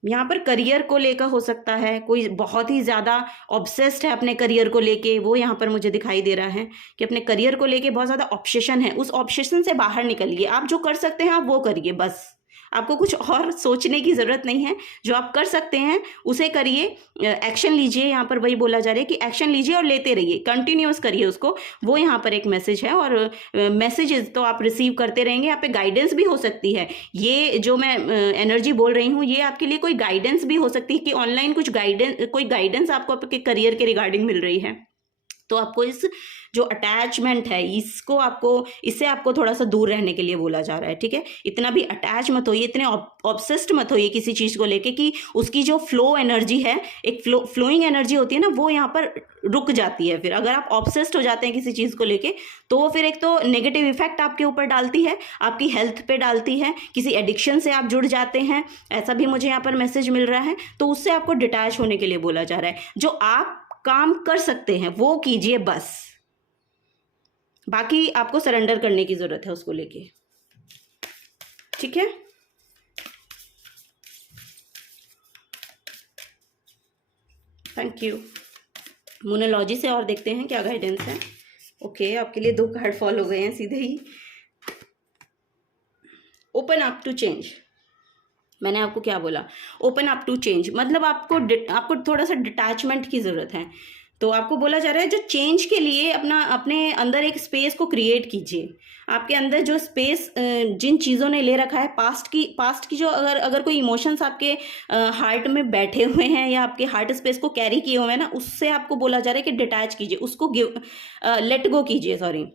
यहाँ पर करियर को लेकर हो सकता है, कोई बहुत ही ज़्यादा ऑब्सेस्ड है अपने करियर को लेके, वो यहाँ पर मुझे दिखाई दे रहा है कि अपने करियर को लेके बहुत ज़्यादा ऑब्सेशन है। उस ऑब्सेशन से बाहर निकलिए। आप जो कर सकते हैं आप वो करिए, बस आपको कुछ और सोचने की ज़रूरत नहीं है। जो आप कर सकते हैं उसे करिए, एक्शन लीजिए। यहाँ पर वही बोला जा रहा है कि एक्शन लीजिए और लेते रहिए, कंटिन्यूस करिए उसको। वो यहाँ पर एक मैसेज है। और मैसेजेस तो आप रिसीव करते रहेंगे। यहाँ पे गाइडेंस भी हो सकती है। ये जो मैं एनर्जी बोल रही हूँ ये आपके लिए कोई गाइडेंस भी हो सकती है कि ऑनलाइन कोई गाइडेंस आपको आपके करियर के रिगार्डिंग मिल रही है। तो आपको इस जो अटैचमेंट है इससे आपको थोड़ा सा दूर रहने के लिए बोला जा रहा है। ठीक है, इतना भी अटैच मत होइए, इतने ऑब्सेस्ड मत होइए किसी चीज़ को लेके कि उसकी जो फ्लो एनर्जी है, एक फ्लोइंग एनर्जी होती है ना, वो यहाँ पर रुक जाती है। फिर अगर आप ऑब्सेस्ड हो जाते हैं किसी चीज़ को लेके तो वो फिर एक तो नेगेटिव इफेक्ट आपके ऊपर डालती है, आपकी हेल्थ पे डालती है, किसी एडिक्शन से आप जुड़ जाते हैं, ऐसा भी मुझे यहाँ पर मैसेज मिल रहा है। तो उससे आपको डिटैच होने के लिए बोला जा रहा है। जो आप काम कर सकते हैं वो कीजिए बस, बाकी आपको सरेंडर करने की जरूरत है उसको लेके। ठीक है, थैंक यू। मोनोलॉजी से और देखते हैं क्या गाइडेंस है। ओके, आपके लिए 2 कार्ड फॉल हो गए हैं सीधे ही। Open up to change. मैंने आपको क्या बोला? ओपन अप टू चेंज, मतलब आपको थोड़ा सा डिटैचमेंट की ज़रूरत है। तो आपको बोला जा रहा है जो चेंज के लिए अपने अंदर एक स्पेस को क्रिएट कीजिए। आपके अंदर जो स्पेस जिन चीज़ों ने ले रखा है, पास्ट की जो अगर कोई इमोशंस आपके हार्ट में बैठे हुए हैं या आपके हार्ट स्पेस को कैरी किए हुए हैं ना, उससे आपको बोला जा रहा है कि डिटैच कीजिए, उसको लेट गो कीजिए। सॉरी,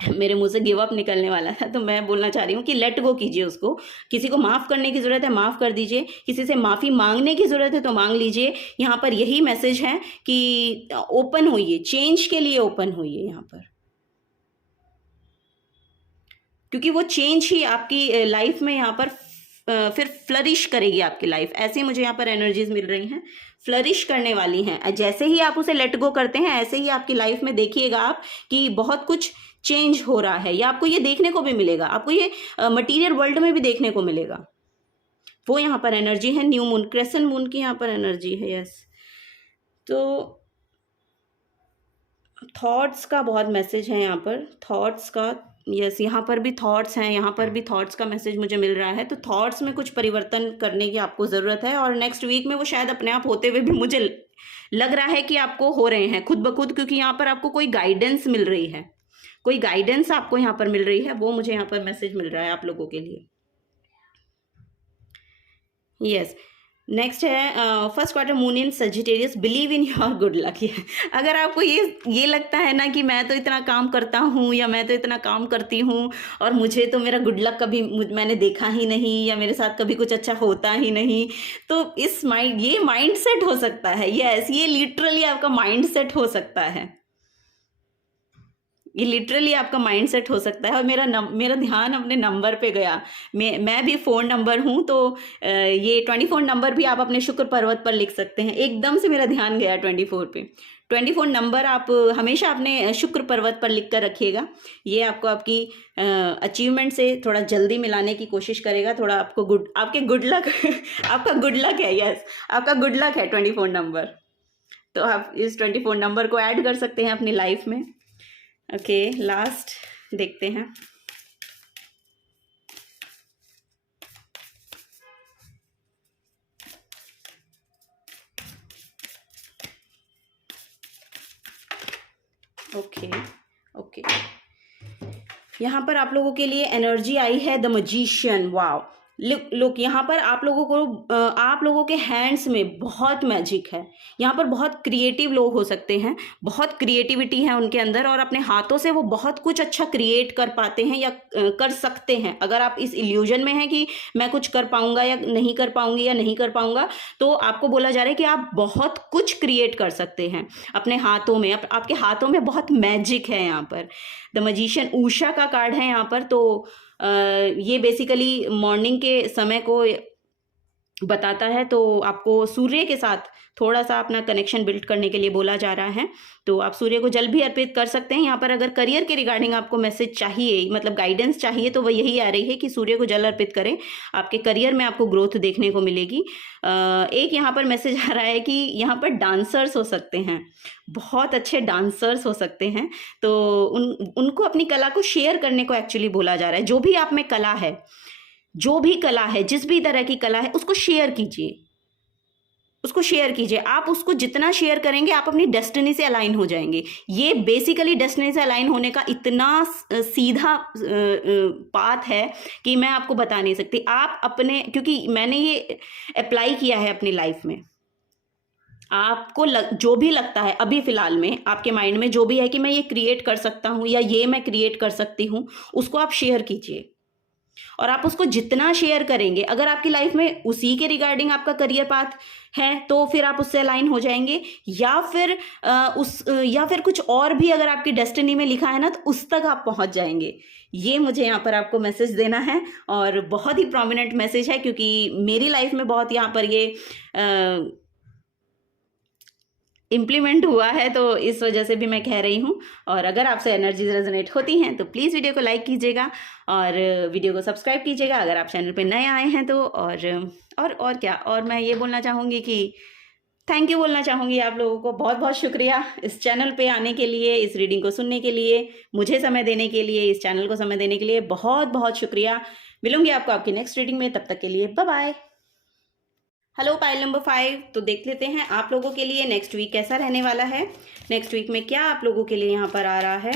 मेरे मुंह से गिव अप निकलने वाला था, तो मैं बोलना चाह रही हूँ कि लेट गो कीजिए उसको। किसी को माफ़ करने की ज़रूरत है, माफ़ कर दीजिए। किसी से माफ़ी मांगने की ज़रूरत है तो मांग लीजिए। यहाँ पर यही मैसेज है कि ओपन होइए, चेंज के लिए ओपन होइए यहाँ पर, क्योंकि वो चेंज ही आपकी लाइफ में यहाँ पर फिर फ्लरिश करेगी आपकी लाइफ। ऐसे मुझे यहाँ पर एनर्जीज मिल रही हैं, फ्लरिश करने वाली हैं। जैसे ही आप उसे लेट गो करते हैं, ऐसे ही आपकी लाइफ में देखिएगा आप कि बहुत कुछ चेंज हो रहा है, या आपको ये देखने को भी मिलेगा, आपको ये मटीरियल वर्ल्ड में भी देखने को मिलेगा। वो यहाँ पर एनर्जी है न्यू मून, क्रेसेंट मून की यहाँ पर एनर्जी है। यस, तो थॉट्स का बहुत मैसेज है यहाँ पर, थॉट्स का। यस, यहाँ पर भी थॉट्स हैं, यहाँ पर भी थॉट्स का मैसेज मुझे मिल रहा है। तो थॉट्स में कुछ परिवर्तन करने की आपको ज़रूरत है, और नेक्स्ट वीक में वो शायद अपने आप होते हुए भी मुझे लग रहा है कि आपको हो रहे हैं खुद ब खुद, क्योंकि यहाँ पर आपको कोई गाइडेंस मिल रही है, कोई गाइडेंस आपको यहाँ पर मिल रही है, वो मुझे यहाँ पर मैसेज मिल रहा है आप लोगों के लिए। यस, नेक्स्ट है first quarter moon in Sagittarius, believe in your good luck. अगर आपको ये लगता है ना कि मैं तो इतना काम करता हूँ या मैं तो इतना काम करती हूँ और मुझे तो मेरा गुड लक कभी मैंने देखा ही नहीं, या मेरे साथ कभी कुछ अच्छा होता ही नहीं, तो ये माइंड सेट हो सकता है। यस, ये लिटरली आपका माइंड सेट हो सकता है, ये लिटरली आपका माइंड सेट हो सकता है। और मेरा ध्यान अपने नंबर पे गया, मैं भी 4 नंबर हूँ, तो ये 24 नंबर भी आप अपने शुक्र पर्वत पर लिख सकते हैं। एकदम से मेरा ध्यान गया 24 पे। 24 नंबर आप हमेशा अपने शुक्र पर्वत पर लिख कर रखिएगा। ये आपको आपकी अचीवमेंट से थोड़ा जल्दी मिलाने की कोशिश करेगा, थोड़ा आपको आपके गुड लक आपका गुड लक है। यस, आपका गुड लक है 24 नंबर, तो आप इस 24 नंबर को ऐड कर सकते हैं अपनी लाइफ में। ओके, लास्ट देखते हैं। ओके, यहाँ पर आप लोगों के लिए एनर्जी आई है द मैजिशियन। वाओ, लुक यहाँ पर आप लोगों के हैंड्स में बहुत मैजिक है। यहाँ पर बहुत क्रिएटिव लोग हो सकते हैं, बहुत क्रिएटिविटी है उनके अंदर, और अपने हाथों से वो बहुत कुछ अच्छा क्रिएट कर पाते हैं या कर सकते हैं। अगर आप इस इल्यूजन में हैं कि मैं कुछ कर पाऊंगा या नहीं कर पाऊंगी या नहीं कर पाऊंगा, तो आपको बोला जा रहा है कि आप बहुत कुछ क्रिएट कर सकते हैं अपने हाथों में। आपके हाथों में बहुत मैजिक है। यहाँ पर द मैजिशियन उषा का कार्ड है यहाँ पर, तो ये बेसिकली मॉर्निंग के समय को बताता है। तो आपको सूर्य के साथ थोड़ा सा अपना कनेक्शन बिल्ड करने के लिए बोला जा रहा है, तो आप सूर्य को जल भी अर्पित कर सकते हैं। यहाँ पर अगर करियर के रिगार्डिंग आपको मैसेज चाहिए, मतलब गाइडेंस चाहिए, तो वह यही आ रही है कि सूर्य को जल अर्पित करें, आपके करियर में आपको ग्रोथ देखने को मिलेगी। एक यहाँ पर मैसेज आ रहा है कि यहाँ पर डांसर्स हो सकते हैं, बहुत अच्छे डांसर्स हो सकते हैं, तो उनको अपनी कला को शेयर करने को एक्चुअली बोला जा रहा है। जो भी आप में कला है, जो भी कला है, जिस भी तरह की कला है, उसको शेयर कीजिए, उसको शेयर कीजिए। आप उसको जितना शेयर करेंगे, आप अपनी डेस्टिनी से अलाइन हो जाएंगे। ये बेसिकली डेस्टिनी से अलाइन होने का इतना सीधा पाथ है कि मैं आपको बता नहीं सकती। आप अपने, क्योंकि मैंने ये अप्लाई किया है अपनी लाइफ में, आपको जो भी लगता है अभी फिलहाल में आपके माइंड में जो भी है कि मैं ये क्रिएट कर सकता हूँ या ये मैं क्रिएट कर सकती हूँ, उसको आप शेयर कीजिए। और आप उसको जितना शेयर करेंगे, अगर आपकी लाइफ में उसी के रिगार्डिंग आपका करियर पाथ है, तो फिर आप उससे अलाइन हो जाएंगे, या फिर कुछ और भी अगर आपकी डेस्टिनी में लिखा है ना, तो उस तक आप पहुंच जाएंगे। ये मुझे यहाँ पर आपको मैसेज देना है, और बहुत ही प्रोमिनेंट मैसेज है, क्योंकि मेरी लाइफ में बहुत यहाँ पर ये इम्प्लीमेंट हुआ है, तो इस वजह से भी मैं कह रही हूँ। और अगर आपसे एनर्जीज रेजोनेट होती हैं तो प्लीज़ वीडियो को लाइक कीजिएगा और वीडियो को सब्सक्राइब कीजिएगा अगर आप चैनल पे नए आए हैं तो। और क्या, और मैं ये बोलना चाहूँगी कि थैंक यू बोलना चाहूँगी आप लोगों को। बहुत बहुत शुक्रिया इस चैनल पे आने के लिए, इस रीडिंग को सुनने के लिए, मुझे समय देने के लिए, इस चैनल को समय देने के लिए बहुत बहुत शुक्रिया। मिलूंगी आपको आपकी नेक्स्ट रीडिंग में, तब तक के लिए bye bye. Hello pile number 5, तो देख लेते हैं आप लोगों के लिए नेक्स्ट वीक कैसा रहने वाला है। नेक्स्ट वीक में क्या आप लोगों के लिए यहाँ पर आ रहा है।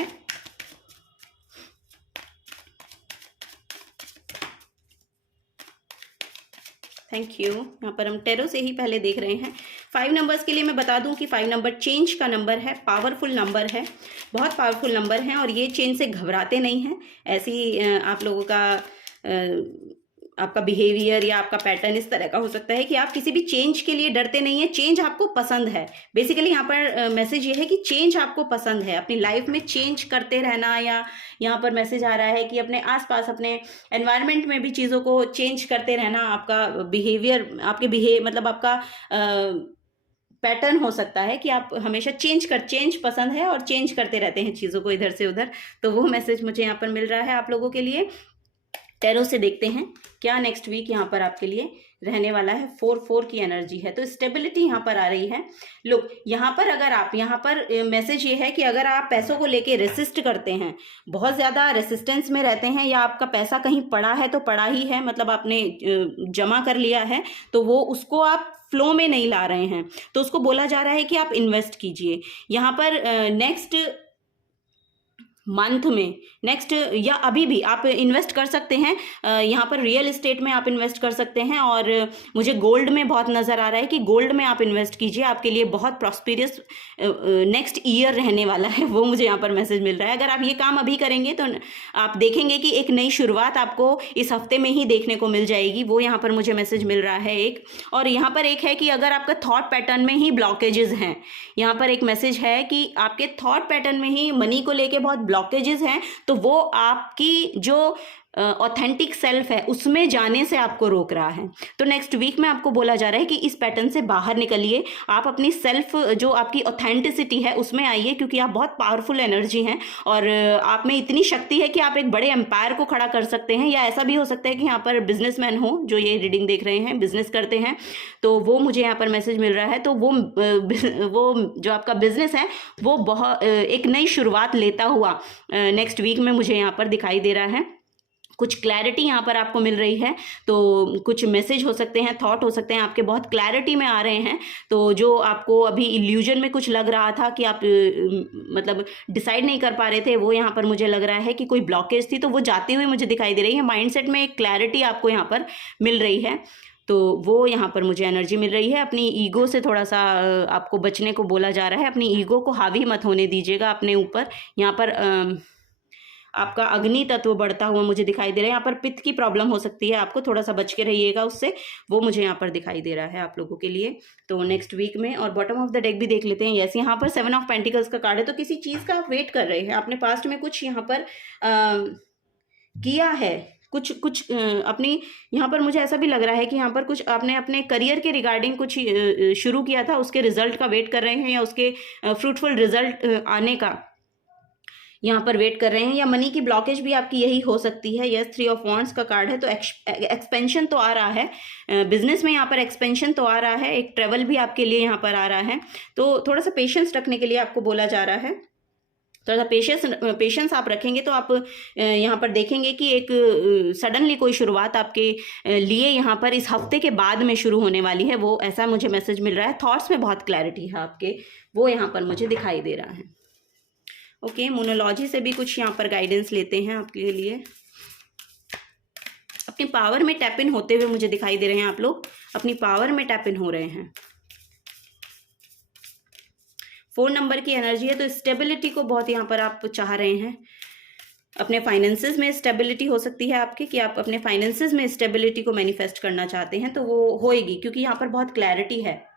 Thank you. यहाँ पर हम टेरो से ही पहले देख रहे हैं। 5 नंबर्स के लिए मैं बता दूं कि 5 नंबर चेंज का नंबर है, पावरफुल नंबर है, बहुत पावरफुल नंबर है, और ये चेंज से घबराते नहीं हैं। ऐसी आप लोगों का आपका बिहेवियर या आपका पैटर्न इस तरह का हो सकता है कि आप किसी भी चेंज के लिए डरते नहीं है, चेंज आपको पसंद है। बेसिकली यहाँ पर मैसेज ये है कि चेंज आपको पसंद है, अपनी लाइफ में चेंज करते रहना, या यहाँ पर मैसेज आ रहा है कि अपने आसपास, अपने एनवायरनमेंट में भी चीज़ों को चेंज करते रहना। आपका बिहेवियर, मतलब आपका पैटर्न हो सकता है कि आप हमेशा चेंज पसंद है और चेंज करते रहते हैं चीज़ों को इधर से उधर, तो वो मैसेज मुझे यहाँ पर मिल रहा है आप लोगों के लिए। टैरो से देखते हैं क्या नेक्स्ट वीक यहाँ पर आपके लिए रहने वाला है। 4 की एनर्जी है, तो स्टेबिलिटी यहाँ पर आ रही है। लोग यहाँ पर अगर आप यहाँ पर मैसेज ये है कि अगर आप पैसों को लेके रेसिस्ट करते हैं, बहुत ज़्यादा रेसिस्टेंस में रहते हैं, या आपका पैसा कहीं पड़ा है तो पड़ा ही है, मतलब आपने जमा कर लिया है तो वो उसको आप फ्लो में नहीं ला रहे हैं, तो उसको बोला जा रहा है कि आप इन्वेस्ट कीजिए। यहाँ पर नेक्स्ट मंथ में, नेक्स्ट या अभी भी आप इन्वेस्ट कर सकते हैं। यहाँ पर रियल एस्टेट में आप इन्वेस्ट कर सकते हैं, और मुझे गोल्ड में बहुत नज़र आ रहा है कि गोल्ड में आप इन्वेस्ट कीजिए, आपके लिए बहुत प्रॉस्पेरियस नेक्स्ट ईयर रहने वाला है, वो मुझे यहाँ पर मैसेज मिल रहा है। अगर आप ये काम अभी करेंगे तो आप देखेंगे कि एक नई शुरुआत आपको इस हफ्ते में ही देखने को मिल जाएगी, वो यहाँ पर मुझे मैसेज मिल रहा है एक। और यहाँ पर एक है कि अगर आपका थॉट पैटर्न में ही ब्लॉकेजेस हैं, यहाँ पर एक मैसेज है कि आपके थॉट पैटर्न में ही मनी को लेके बहुत ब्लॉकेजेस हैं, तो वो आपकी जो ऑथेंटिक सेल्फ है उसमें जाने से आपको रोक रहा है। तो नेक्स्ट वीक में आपको बोला जा रहा है कि इस पैटर्न से बाहर निकलिए, आप अपनी सेल्फ जो आपकी ऑथेंटिसिटी है उसमें आइए, क्योंकि आप बहुत पावरफुल एनर्जी हैं और आप में इतनी शक्ति है कि आप एक बड़े एम्पायर को खड़ा कर सकते हैं। या ऐसा भी हो सकता है कि यहाँ पर बिजनेसमैन हो जो ये रीडिंग देख रहे हैं, बिजनेस करते हैं, तो वो मुझे यहाँ पर मैसेज मिल रहा है। तो वो जो आपका बिजनेस है वो बहुत एक नई शुरुआत लेता हुआ नेक्स्ट वीक में मुझे यहाँ पर दिखाई दे रहा है। कुछ क्लैरिटी यहाँ पर आपको मिल रही है, तो कुछ मैसेज हो सकते हैं, थॉट हो सकते हैं आपके बहुत क्लैरिटी में आ रहे हैं। तो जो आपको अभी इल्यूजन में कुछ लग रहा था कि आप मतलब डिसाइड नहीं कर पा रहे थे, वो यहाँ पर मुझे लग रहा है कि कोई ब्लॉकेज थी, तो वो जाती हुई मुझे दिखाई दे रही है। माइंडसेट में एक क्लैरिटी आपको यहाँ पर मिल रही है, तो वो यहाँ पर मुझे एनर्जी मिल रही है। अपनी ईगो से थोड़ा सा आपको बचने को बोला जा रहा है, अपनी ईगो को हावी मत होने दीजिएगा अपने ऊपर। यहाँ पर आपका अग्नि तत्व बढ़ता हुआ मुझे दिखाई दे रहा है। यहाँ पर पित्त की प्रॉब्लम हो सकती है, आपको थोड़ा सा बच के रहिएगा उससे, वो मुझे यहाँ पर दिखाई दे रहा है आप लोगों के लिए। तो नेक्स्ट वीक में, और बॉटम ऑफ द डेक भी देख लेते हैं। यस, यहाँ पर 7 ऑफ पेंटिकल्स का कार्ड है, तो किसी चीज़ का आप वेट कर रहे हैं, आपने पास्ट में कुछ यहाँ पर किया है, कुछ अपनी, यहाँ पर मुझे ऐसा भी लग रहा है कि यहाँ पर कुछ आपने अपने करियर के रिगार्डिंग कुछ शुरू किया था, उसके रिजल्ट का वेट कर रहे हैं, या उसके फ्रूटफुल रिजल्ट आने का यहाँ पर वेट कर रहे हैं। या मनी की ब्लॉकेज भी आपकी यही हो सकती है। यस, 3 ऑफ वॉन्ड्स का कार्ड है, तो एक्सपेंशन तो आ रहा है, बिजनेस में यहाँ पर एक्सपेंशन तो आ रहा है, एक ट्रेवल भी आपके लिए यहाँ पर आ रहा है। तो थोड़ा सा पेशेंस रखने के लिए आपको बोला जा रहा है। थोड़ा सा पेशेंस आप रखेंगे तो आप यहाँ पर देखेंगे कि एक सडनली कोई शुरुआत आपके लिए यहाँ पर इस हफ्ते के बाद में शुरू होने वाली है, वो ऐसा मुझे मैसेज मिल रहा है। थॉट्स में बहुत क्लैरिटी है आपके, वो यहाँ पर मुझे दिखाई दे रहा है। ओके, मोनोलॉजी से भी कुछ यहाँ पर गाइडेंस लेते हैं आपके लिए। अपनी पावर में टैप इन होते हुए मुझे दिखाई दे रहे हैं आप लोग, अपनी पावर में टैप इन हो रहे हैं। 4 नंबर की एनर्जी है, तो स्टेबिलिटी को बहुत यहाँ पर आप चाह रहे हैं। अपने फाइनेंसेस में स्टेबिलिटी हो सकती है आपकी, कि आप अपने फाइनेंसेस में स्टेबिलिटी को मैनिफेस्ट करना चाहते हैं, तो वो होएगी, क्योंकि यहाँ पर बहुत क्लैरिटी है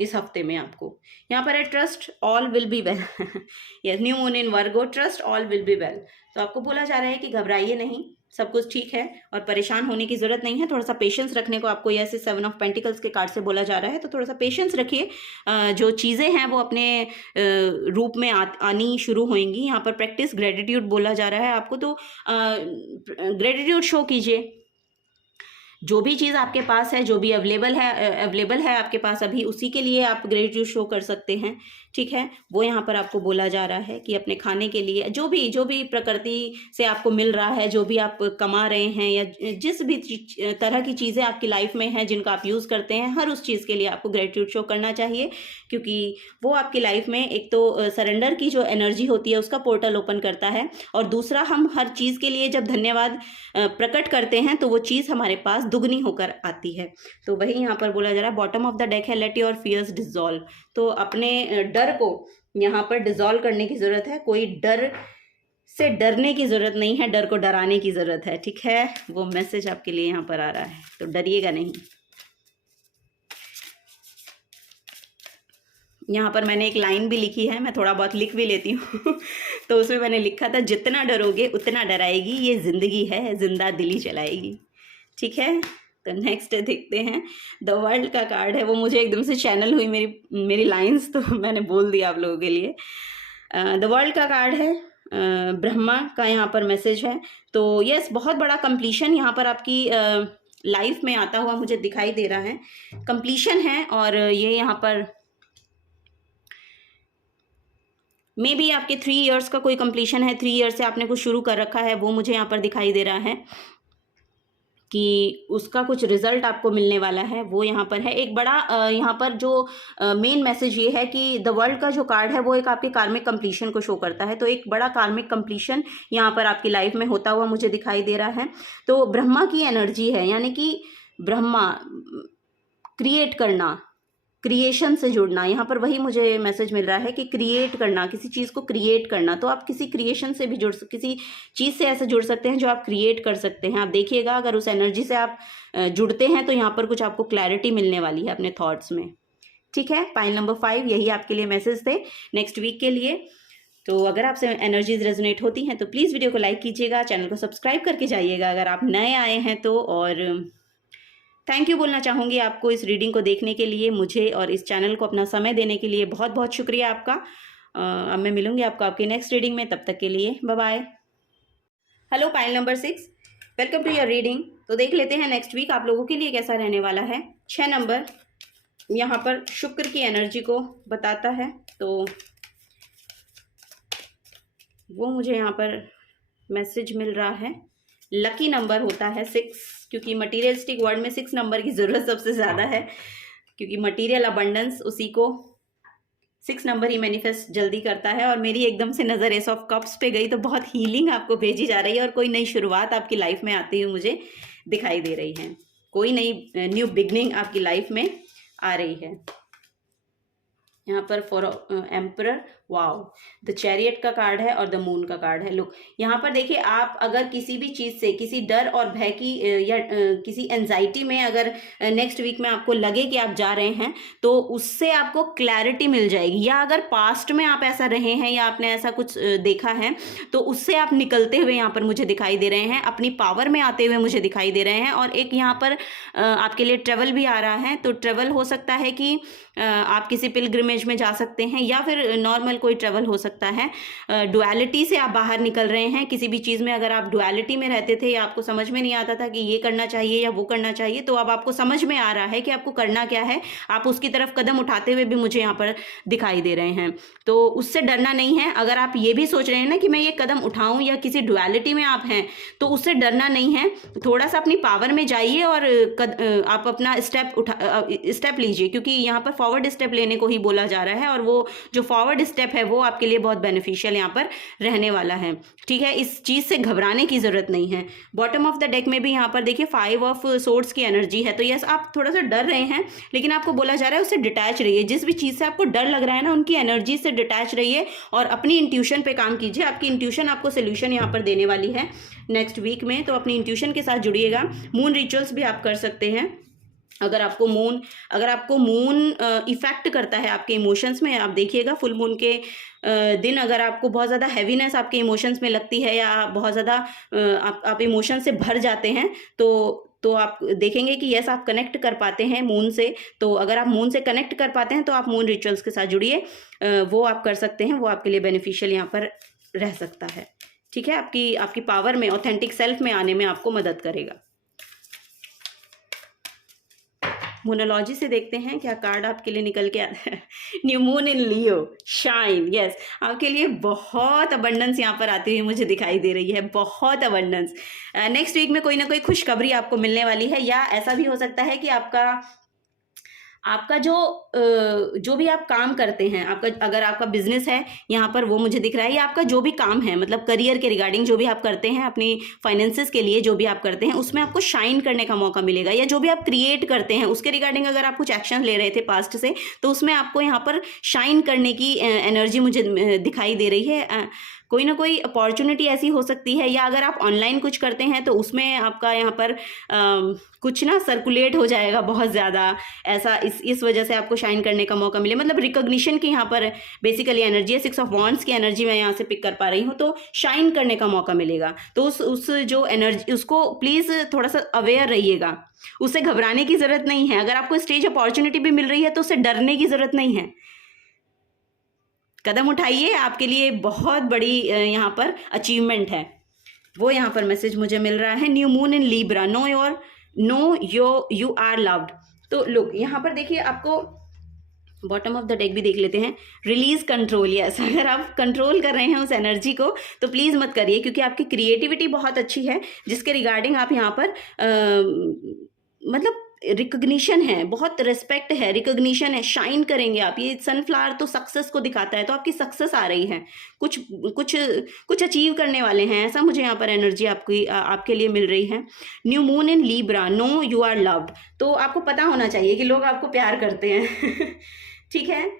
इस हफ्ते में आपको। यहाँ पर है trust all will be well. Yes, new moon in Virgo, trust all will be well. तो आपको बोला जा रहा है कि घबराइए नहीं, सब कुछ ठीक है और परेशान होने की जरूरत नहीं है। थोड़ा सा पेशेंस रखने को आपको ऐसे 7 ऑफ पेंटिकल्स के कार्ड से बोला जा रहा है, तो थोड़ा सा पेशेंस रखिए। जो चीज़ें हैं वो अपने रूप में आनी शुरू होंगी। यहाँ पर प्रैक्टिस ग्रेटिट्यूड बोला जा रहा है आपको, तो ग्रेटिट्यूड शो कीजिए। जो भी चीज़ आपके पास है, जो भी अवेलेबल है आपके पास अभी, उसी के लिए आप ग्रेटिट्यूड शो कर सकते हैं, ठीक है। वो यहाँ पर आपको बोला जा रहा है कि अपने खाने के लिए जो भी प्रकृति से आपको मिल रहा है, जो भी आप कमा रहे हैं, या जिस भी तरह की चीज़ें आपकी लाइफ में हैं जिनका आप यूज़ करते हैं, हर उस चीज़ के लिए आपको ग्रेटिट्यूड शो करना चाहिए, क्योंकि वो आपकी लाइफ में एक तो सरेंडर की जो एनर्जी होती है उसका पोर्टल ओपन करता है, और दूसरा हम हर चीज़ के लिए जब धन्यवाद प्रकट करते हैं तो वो चीज़ हमारे पास दुगनी होकर आती है। तो वही यहाँ पर बोला जा रहा है। बॉटम ऑफ द डेक है लेट योर फियर्स डिसॉल्व, तो अपने डर को यहाँ पर डिसॉल्व करने की ज़रूरत है। कोई डर से डरने की ज़रूरत नहीं है, डर को डराने की ज़रूरत है, ठीक है। वो मैसेज आपके लिए यहाँ पर आ रहा है, तो डरिएगा नहीं। यहाँ पर मैंने एक लाइन भी लिखी है, मैं थोड़ा बहुत लिख भी लेती हूँ। तो उसमें मैंने लिखा था, जितना डरोगे उतना डराएगी ये ज़िंदगी है, जिंदा दिली चलाएगी, ठीक है। तो नेक्स्ट देखते हैं, द वर्ल्ड का कार्ड है, वो मुझे एकदम से चैनल हुई मेरी लाइंस, तो मैंने बोल दिया आप लोगों के लिए। द वर्ल्ड का कार्ड है, ब्रह्मा का यहाँ पर मैसेज है। तो यस, बहुत बड़ा कंप्लीशन यहाँ पर आपकी लाइफ में आता हुआ मुझे दिखाई दे रहा है, कंप्लीशन है। और ये यहाँ पर मे बी आपके 3 इयर्स का कोई कंप्लीशन है, 3 ईयर्स से आपने कुछ शुरू कर रखा है, वो मुझे यहाँ पर दिखाई दे रहा है कि उसका कुछ रिजल्ट आपको मिलने वाला है, वो यहाँ पर है। एक बड़ा यहाँ पर जो मेन मैसेज ये है कि द वर्ल्ड का जो कार्ड है वो एक आपके कार्मिक कंप्लीशन को शो करता है। तो एक बड़ा कार्मिक कंप्लीशन यहाँ पर आपकी लाइफ में होता हुआ मुझे दिखाई दे रहा है। तो ब्रह्मा की एनर्जी है, यानी कि ब्रह्मा, क्रिएट करना, क्रिएशन से जुड़ना, यहाँ पर वही मुझे मैसेज मिल रहा है कि क्रिएट करना, किसी चीज़ को क्रिएट करना। तो आप किसी क्रिएशन से भी किसी चीज़ से ऐसे जुड़ सकते हैं जो आप क्रिएट कर सकते हैं। आप देखिएगा, अगर उस एनर्जी से आप जुड़ते हैं तो यहाँ पर कुछ आपको क्लैरिटी मिलने वाली है अपने थॉट्स में। ठीक है, पाइल नंबर 5, यही आपके लिए मैसेज थे नेक्स्ट वीक के लिए। तो अगर आपसे एनर्जीज रेजोनेट होती हैं तो प्लीज़ वीडियो को लाइक कीजिएगा, चैनल को सब्सक्राइब करके जाइएगा अगर आप नए आए हैं तो। और थैंक यू बोलना चाहूँगी आपको इस रीडिंग को देखने के लिए, मुझे और इस चैनल को अपना समय देने के लिए बहुत बहुत शुक्रिया आपका। अब मैं मिलूंगी आपको आपकी नेक्स्ट रीडिंग में, तब तक के लिए bye bye. Hello pile number 6, welcome to your reading. तो देख लेते हैं नेक्स्ट वीक आप लोगों के लिए कैसा रहने वाला है। 6 नंबर यहाँ पर शुक्र की एनर्जी को बताता है, तो वो मुझे यहाँ पर मैसेज मिल रहा है। लकी नंबर होता है 6, क्योंकि मटीरियलिस्टिक वर्ल्ड में 6 नंबर की ज़रूरत सबसे ज़्यादा है, क्योंकि मटीरियल अबंडेंस उसी को 6 नंबर ही मैनिफेस्ट जल्दी करता है। और मेरी एकदम से नज़र एस ऑफ कप्स पे गई, तो बहुत हीलिंग आपको भेजी जा रही है और कोई नई शुरुआत आपकी लाइफ में आती हुई मुझे दिखाई दे रही है, कोई नई न्यू बिगनिंग आपकी लाइफ में आ रही है। यहाँ पर for emperor, wow, the chariot का कार्ड है और द मून का कार्ड है। लुक, यहाँ पर देखिए, आप अगर किसी भी चीज़ से, किसी डर और भय की या किसी एंजाइटी में अगर नेक्स्ट वीक में आपको लगे कि आप जा रहे हैं, तो उससे आपको क्लैरिटी मिल जाएगी। या अगर पास्ट में आप ऐसा रहे हैं या आपने ऐसा कुछ देखा है, तो उससे आप निकलते हुए यहाँ पर मुझे दिखाई दे रहे हैं, अपनी पावर में आते हुए मुझे दिखाई दे रहे हैं। और एक यहाँ पर आपके लिए ट्रेवल भी आ रहा है। तो ट्रेवल हो सकता है कि आप किसी पिलग्रिमेज में जा सकते हैं, या फिर नॉर्मल कोई ट्रेवल हो सकता है। डुअलिटी से आप बाहर निकल रहे हैं। किसी भी चीज़ में अगर आप डुअलिटी में रहते थे या आपको समझ में नहीं आता था कि ये करना चाहिए या वो करना चाहिए, तो अब आपको समझ में आ रहा है कि आपको करना क्या है। आप उसकी तरफ कदम उठाते हुए भी मुझे यहाँ पर दिखाई दे रहे हैं। तो उससे डरना नहीं है। अगर आप ये भी सोच रहे हैं ना कि मैं ये कदम उठाऊं, या किसी डुअलिटी में आप हैं, तो उससे डरना नहीं है। थोड़ा सा अपनी पावर में जाइए और आप अपना स्टेप लीजिए, क्योंकि यहाँ पर फॉरवर्ड स्टेप लेने को ही बोला जा रहा है। और वो जो फॉरवर्ड स्टेप है वो आपके लिए बहुत बेनिफिशियल यहाँ पर रहने वाला है। ठीक है, इस चीज़ से घबराने की ज़रूरत नहीं है। बॉटम ऑफ द डेक में भी यहाँ पर देखिए 5 ऑफ सोर्ड्स की एनर्जी है। तो यस, आप थोड़ा सा डर रहे हैं, लेकिन आपको बोला जा रहा है उससे डिटैच रहिए। जिस भी चीज़ से आपको डर लग रहा है ना, उनकी एनर्जी से डिटैच रहिए और अपनी इंट्यूशन पे काम कीजिए। आपकी इंट्यूशन आपको सोल्यूशन यहाँ पर देने वाली है नेक्स्ट वीक में। तो अपनी इंट्यूशन के साथ जुड़िएगा। मून रिचुअल्स भी आप कर सकते हैं। अगर आपको मून इफेक्ट करता है आपके इमोशंस में, आप देखिएगा फुल मून के दिन अगर आपको बहुत ज़्यादा हैवीनेस आपके इमोशंस में लगती है, या बहुत ज़्यादा आप इमोशन से भर जाते हैं, तो आप देखेंगे कि यस, आप कनेक्ट कर पाते हैं मून से। तो अगर आप मून से कनेक्ट कर पाते हैं तो आप मून रिचुअल्स के साथ जुड़िए, वो आप कर सकते हैं। वो आपके लिए बेनिफिशियल यहाँ पर रह सकता है। ठीक है, आपकी पावर में, ऑथेंटिक सेल्फ में आने में आपको मदद करेगा। मोनोलॉजी से देखते हैं क्या कार्ड आपके लिए निकल के आता है। न्यू मून इन लियो, शाइन। यस, आपके लिए बहुत अबंडेंस यहाँ पर आती हुई मुझे दिखाई दे रही है, बहुत अबंडेंस। नेक्स्ट वीक में कोई ना कोई खुशखबरी आपको मिलने वाली है, या ऐसा भी हो सकता है कि आपका जो भी आप काम करते हैं, अगर आपका बिजनेस है यहाँ पर, वो मुझे दिख रहा है। या आपका जो भी काम है, मतलब करियर के रिगार्डिंग जो भी आप करते हैं, अपनी फाइनेंसेस के लिए जो भी आप करते हैं, उसमें आपको शाइन करने का मौका मिलेगा। या जो भी आप क्रिएट करते हैं उसके रिगार्डिंग अगर आप कुछ एक्शन ले रहे थे पास्ट से, तो उसमें आपको यहाँ पर शाइन करने की एनर्जी मुझे दिखाई दे रही है। कोई ना कोई अपॉर्चुनिटी ऐसी हो सकती है, या अगर आप ऑनलाइन कुछ करते हैं तो उसमें आपका यहाँ पर कुछ ना सर्कुलेट हो जाएगा बहुत ज़्यादा, ऐसा इस वजह से आपको शाइन करने का मौका मिले। मतलब रिकॉग्निशन की यहाँ पर बेसिकली एनर्जी है, 6 ऑफ वॉन्ड्स की एनर्जी मैं यहाँ से पिक कर पा रही हूँ, तो शाइन करने का मौका मिलेगा। तो उस जो एनर्जी, उसको प्लीज़ थोड़ा सा अवेयर रहिएगा, उससे घबराने की ज़रूरत नहीं है। अगर आपको स्टेज अपॉर्चुनिटी भी मिल रही है तो उससे डरने की ज़रूरत नहीं है। कदम उठाइए, आपके लिए बहुत बड़ी यहाँ पर अचीवमेंट है, वो यहाँ पर मैसेज मुझे मिल रहा है। New moon in Libra, know you are loved. तो लुक यहाँ पर देखिए, आपको बॉटम ऑफ द डेक भी देख लेते हैं। रिलीज कंट्रोल, यस, अगर आप कंट्रोल कर रहे हैं उस एनर्जी को तो प्लीज़ मत करिए, क्योंकि आपकी क्रिएटिविटी बहुत अच्छी है, जिसके रिगार्डिंग आप यहाँ पर मतलब रिकॉग्निशन है, बहुत रिस्पेक्ट है, रिकॉग्निशन है, शाइन करेंगे आप। ये सनफ्लावर तो सक्सेस को दिखाता है, तो आपकी सक्सेस आ रही है, कुछ कुछ कुछ अचीव करने वाले हैं, ऐसा मुझे यहाँ पर एनर्जी आपके लिए मिल रही है। New moon in Libra, know you are loved. तो आपको पता होना चाहिए कि लोग आपको प्यार करते हैं ठीक है,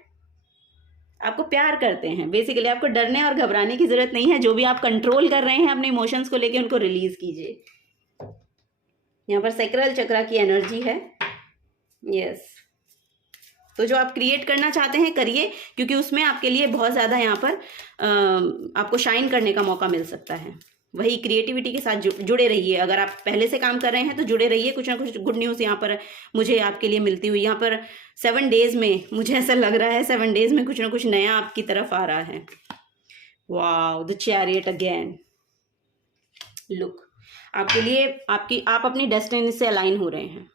आपको प्यार करते हैं। बेसिकली आपको डरने और घबराने की जरूरत नहीं है। जो भी आप कंट्रोल कर रहे हैं अपने इमोशंस को लेके, उनको रिलीज कीजिए। यहाँ पर सैक्रल चक्रा की एनर्जी है, यस। तो जो आप क्रिएट करना चाहते हैं करिए, क्योंकि उसमें आपके लिए बहुत ज़्यादा यहाँ पर आपको शाइन करने का मौका मिल सकता है। वही क्रिएटिविटी के साथ जुड़े रहिए। अगर आप पहले से काम कर रहे हैं तो जुड़े रहिए, कुछ ना कुछ गुड न्यूज़ यहाँ पर मुझे आपके लिए मिलती हुई। यहाँ पर 7 डेज में मुझे ऐसा लग रहा है, 7 डेज में कुछ ना कुछ नया आपकी तरफ आ रहा है। Wow, the chariot again. Look, आपके लिए आप अपनी डेस्टिनी से अलाइन हो रहे हैं।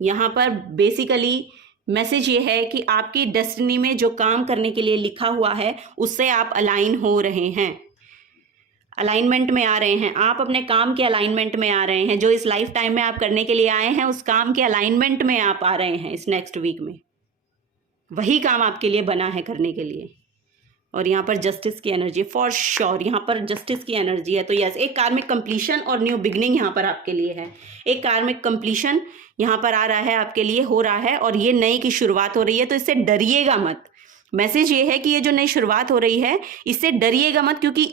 यहाँ पर बेसिकली मैसेज ये है कि आपकी डेस्टिनी में जो काम करने के लिए लिखा हुआ है उससे आप अलाइन हो रहे हैं, अलाइनमेंट में आ रहे हैं। आप अपने काम के अलाइनमेंट में आ रहे हैं। जो इस लाइफ टाइम में आप करने के लिए आए हैं, उस काम के अलाइनमेंट में आप आ रहे हैं। इस नेक्स्ट वीक में वही काम आपके लिए बना है करने के लिए। और यहाँ पर जस्टिस की एनर्जी, फॉर श्योर यहाँ पर जस्टिस की एनर्जी है। तो यस, एक कार्मिक कंप्लीशन और न्यू बिगनिंग यहाँ पर आपके लिए है। एक कार्मिक कंप्लीशन यहाँ पर आ रहा है, आपके लिए हो रहा है, और ये नई की शुरुआत हो रही है। तो इससे डरिएगा मत। मैसेज ये है कि ये जो नई शुरुआत हो रही है, इससे डरिएगा मत, क्योंकि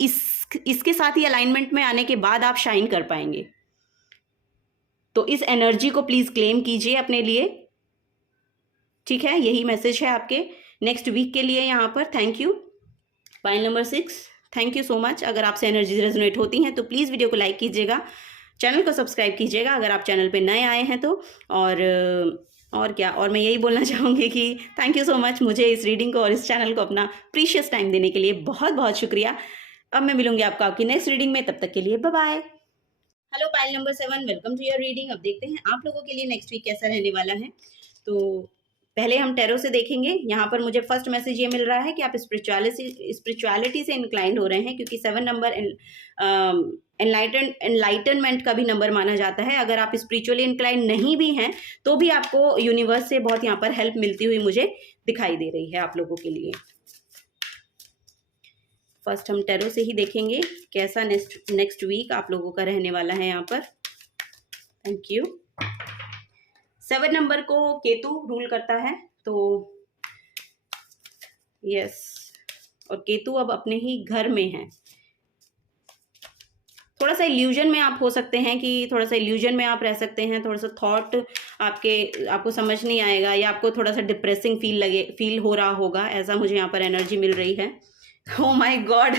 इसके साथ ही अलाइनमेंट में आने के बाद आप शाइन कर पाएंगे। तो इस एनर्जी को प्लीज क्लेम कीजिए अपने लिए, ठीक है। यही मैसेज है आपके नेक्स्ट वीक के लिए यहाँ पर। Thank you. Pile number 6, thank you so much. अगर आपसे एनर्जी रेजोनेट होती हैं तो प्लीज़ वीडियो को लाइक कीजिएगा, चैनल को सब्सक्राइब कीजिएगा अगर आप चैनल पे नए आए हैं तो। और क्या, और मैं यही बोलना चाहूँगी कि थैंक यू सो मच मुझे इस रीडिंग को और इस चैनल को अपना प्रीशियस टाइम देने के लिए। बहुत बहुत शुक्रिया। अब मैं मिलूंगी आपकी नेक्स्ट रीडिंग में, तब तक के लिए bye bye. Hello pile number 7, welcome to your reading. अब देखते हैं आप लोगों के लिए नेक्स्ट वीक कैसा रहने वाला है। तो पहले हम टैरो से देखेंगे। यहाँ पर मुझे फर्स्ट मैसेज ये मिल रहा है कि आप स्पिरिचुअलिटी से इंक्लाइंड हो रहे हैं, क्योंकि 7 नंबर एनलाइटनमेंट का भी नंबर माना जाता है। अगर आप स्पिरिचुअली इंक्लाइंड नहीं भी हैं तो भी आपको यूनिवर्स से बहुत यहाँ पर हेल्प मिलती हुई मुझे दिखाई दे रही है आप लोगों के लिए। फर्स्ट हम टैरो से ही देखेंगे कैसा नेक्स्ट वीक आप लोगों का रहने वाला है यहाँ पर। Thank you. 7 नंबर को केतु रूल करता है, तो यस, और केतु अब अपने ही घर में है। थोड़ा सा इल्यूजन में आप हो सकते हैं, कि थोड़ा सा इल्यूजन में आप रह सकते हैं। थोड़ा सा थॉट आपको समझ नहीं आएगा, या आपको थोड़ा सा डिप्रेसिंग फील हो रहा होगा, ऐसा मुझे यहाँ पर एनर्जी मिल रही है। ओ माय गॉड,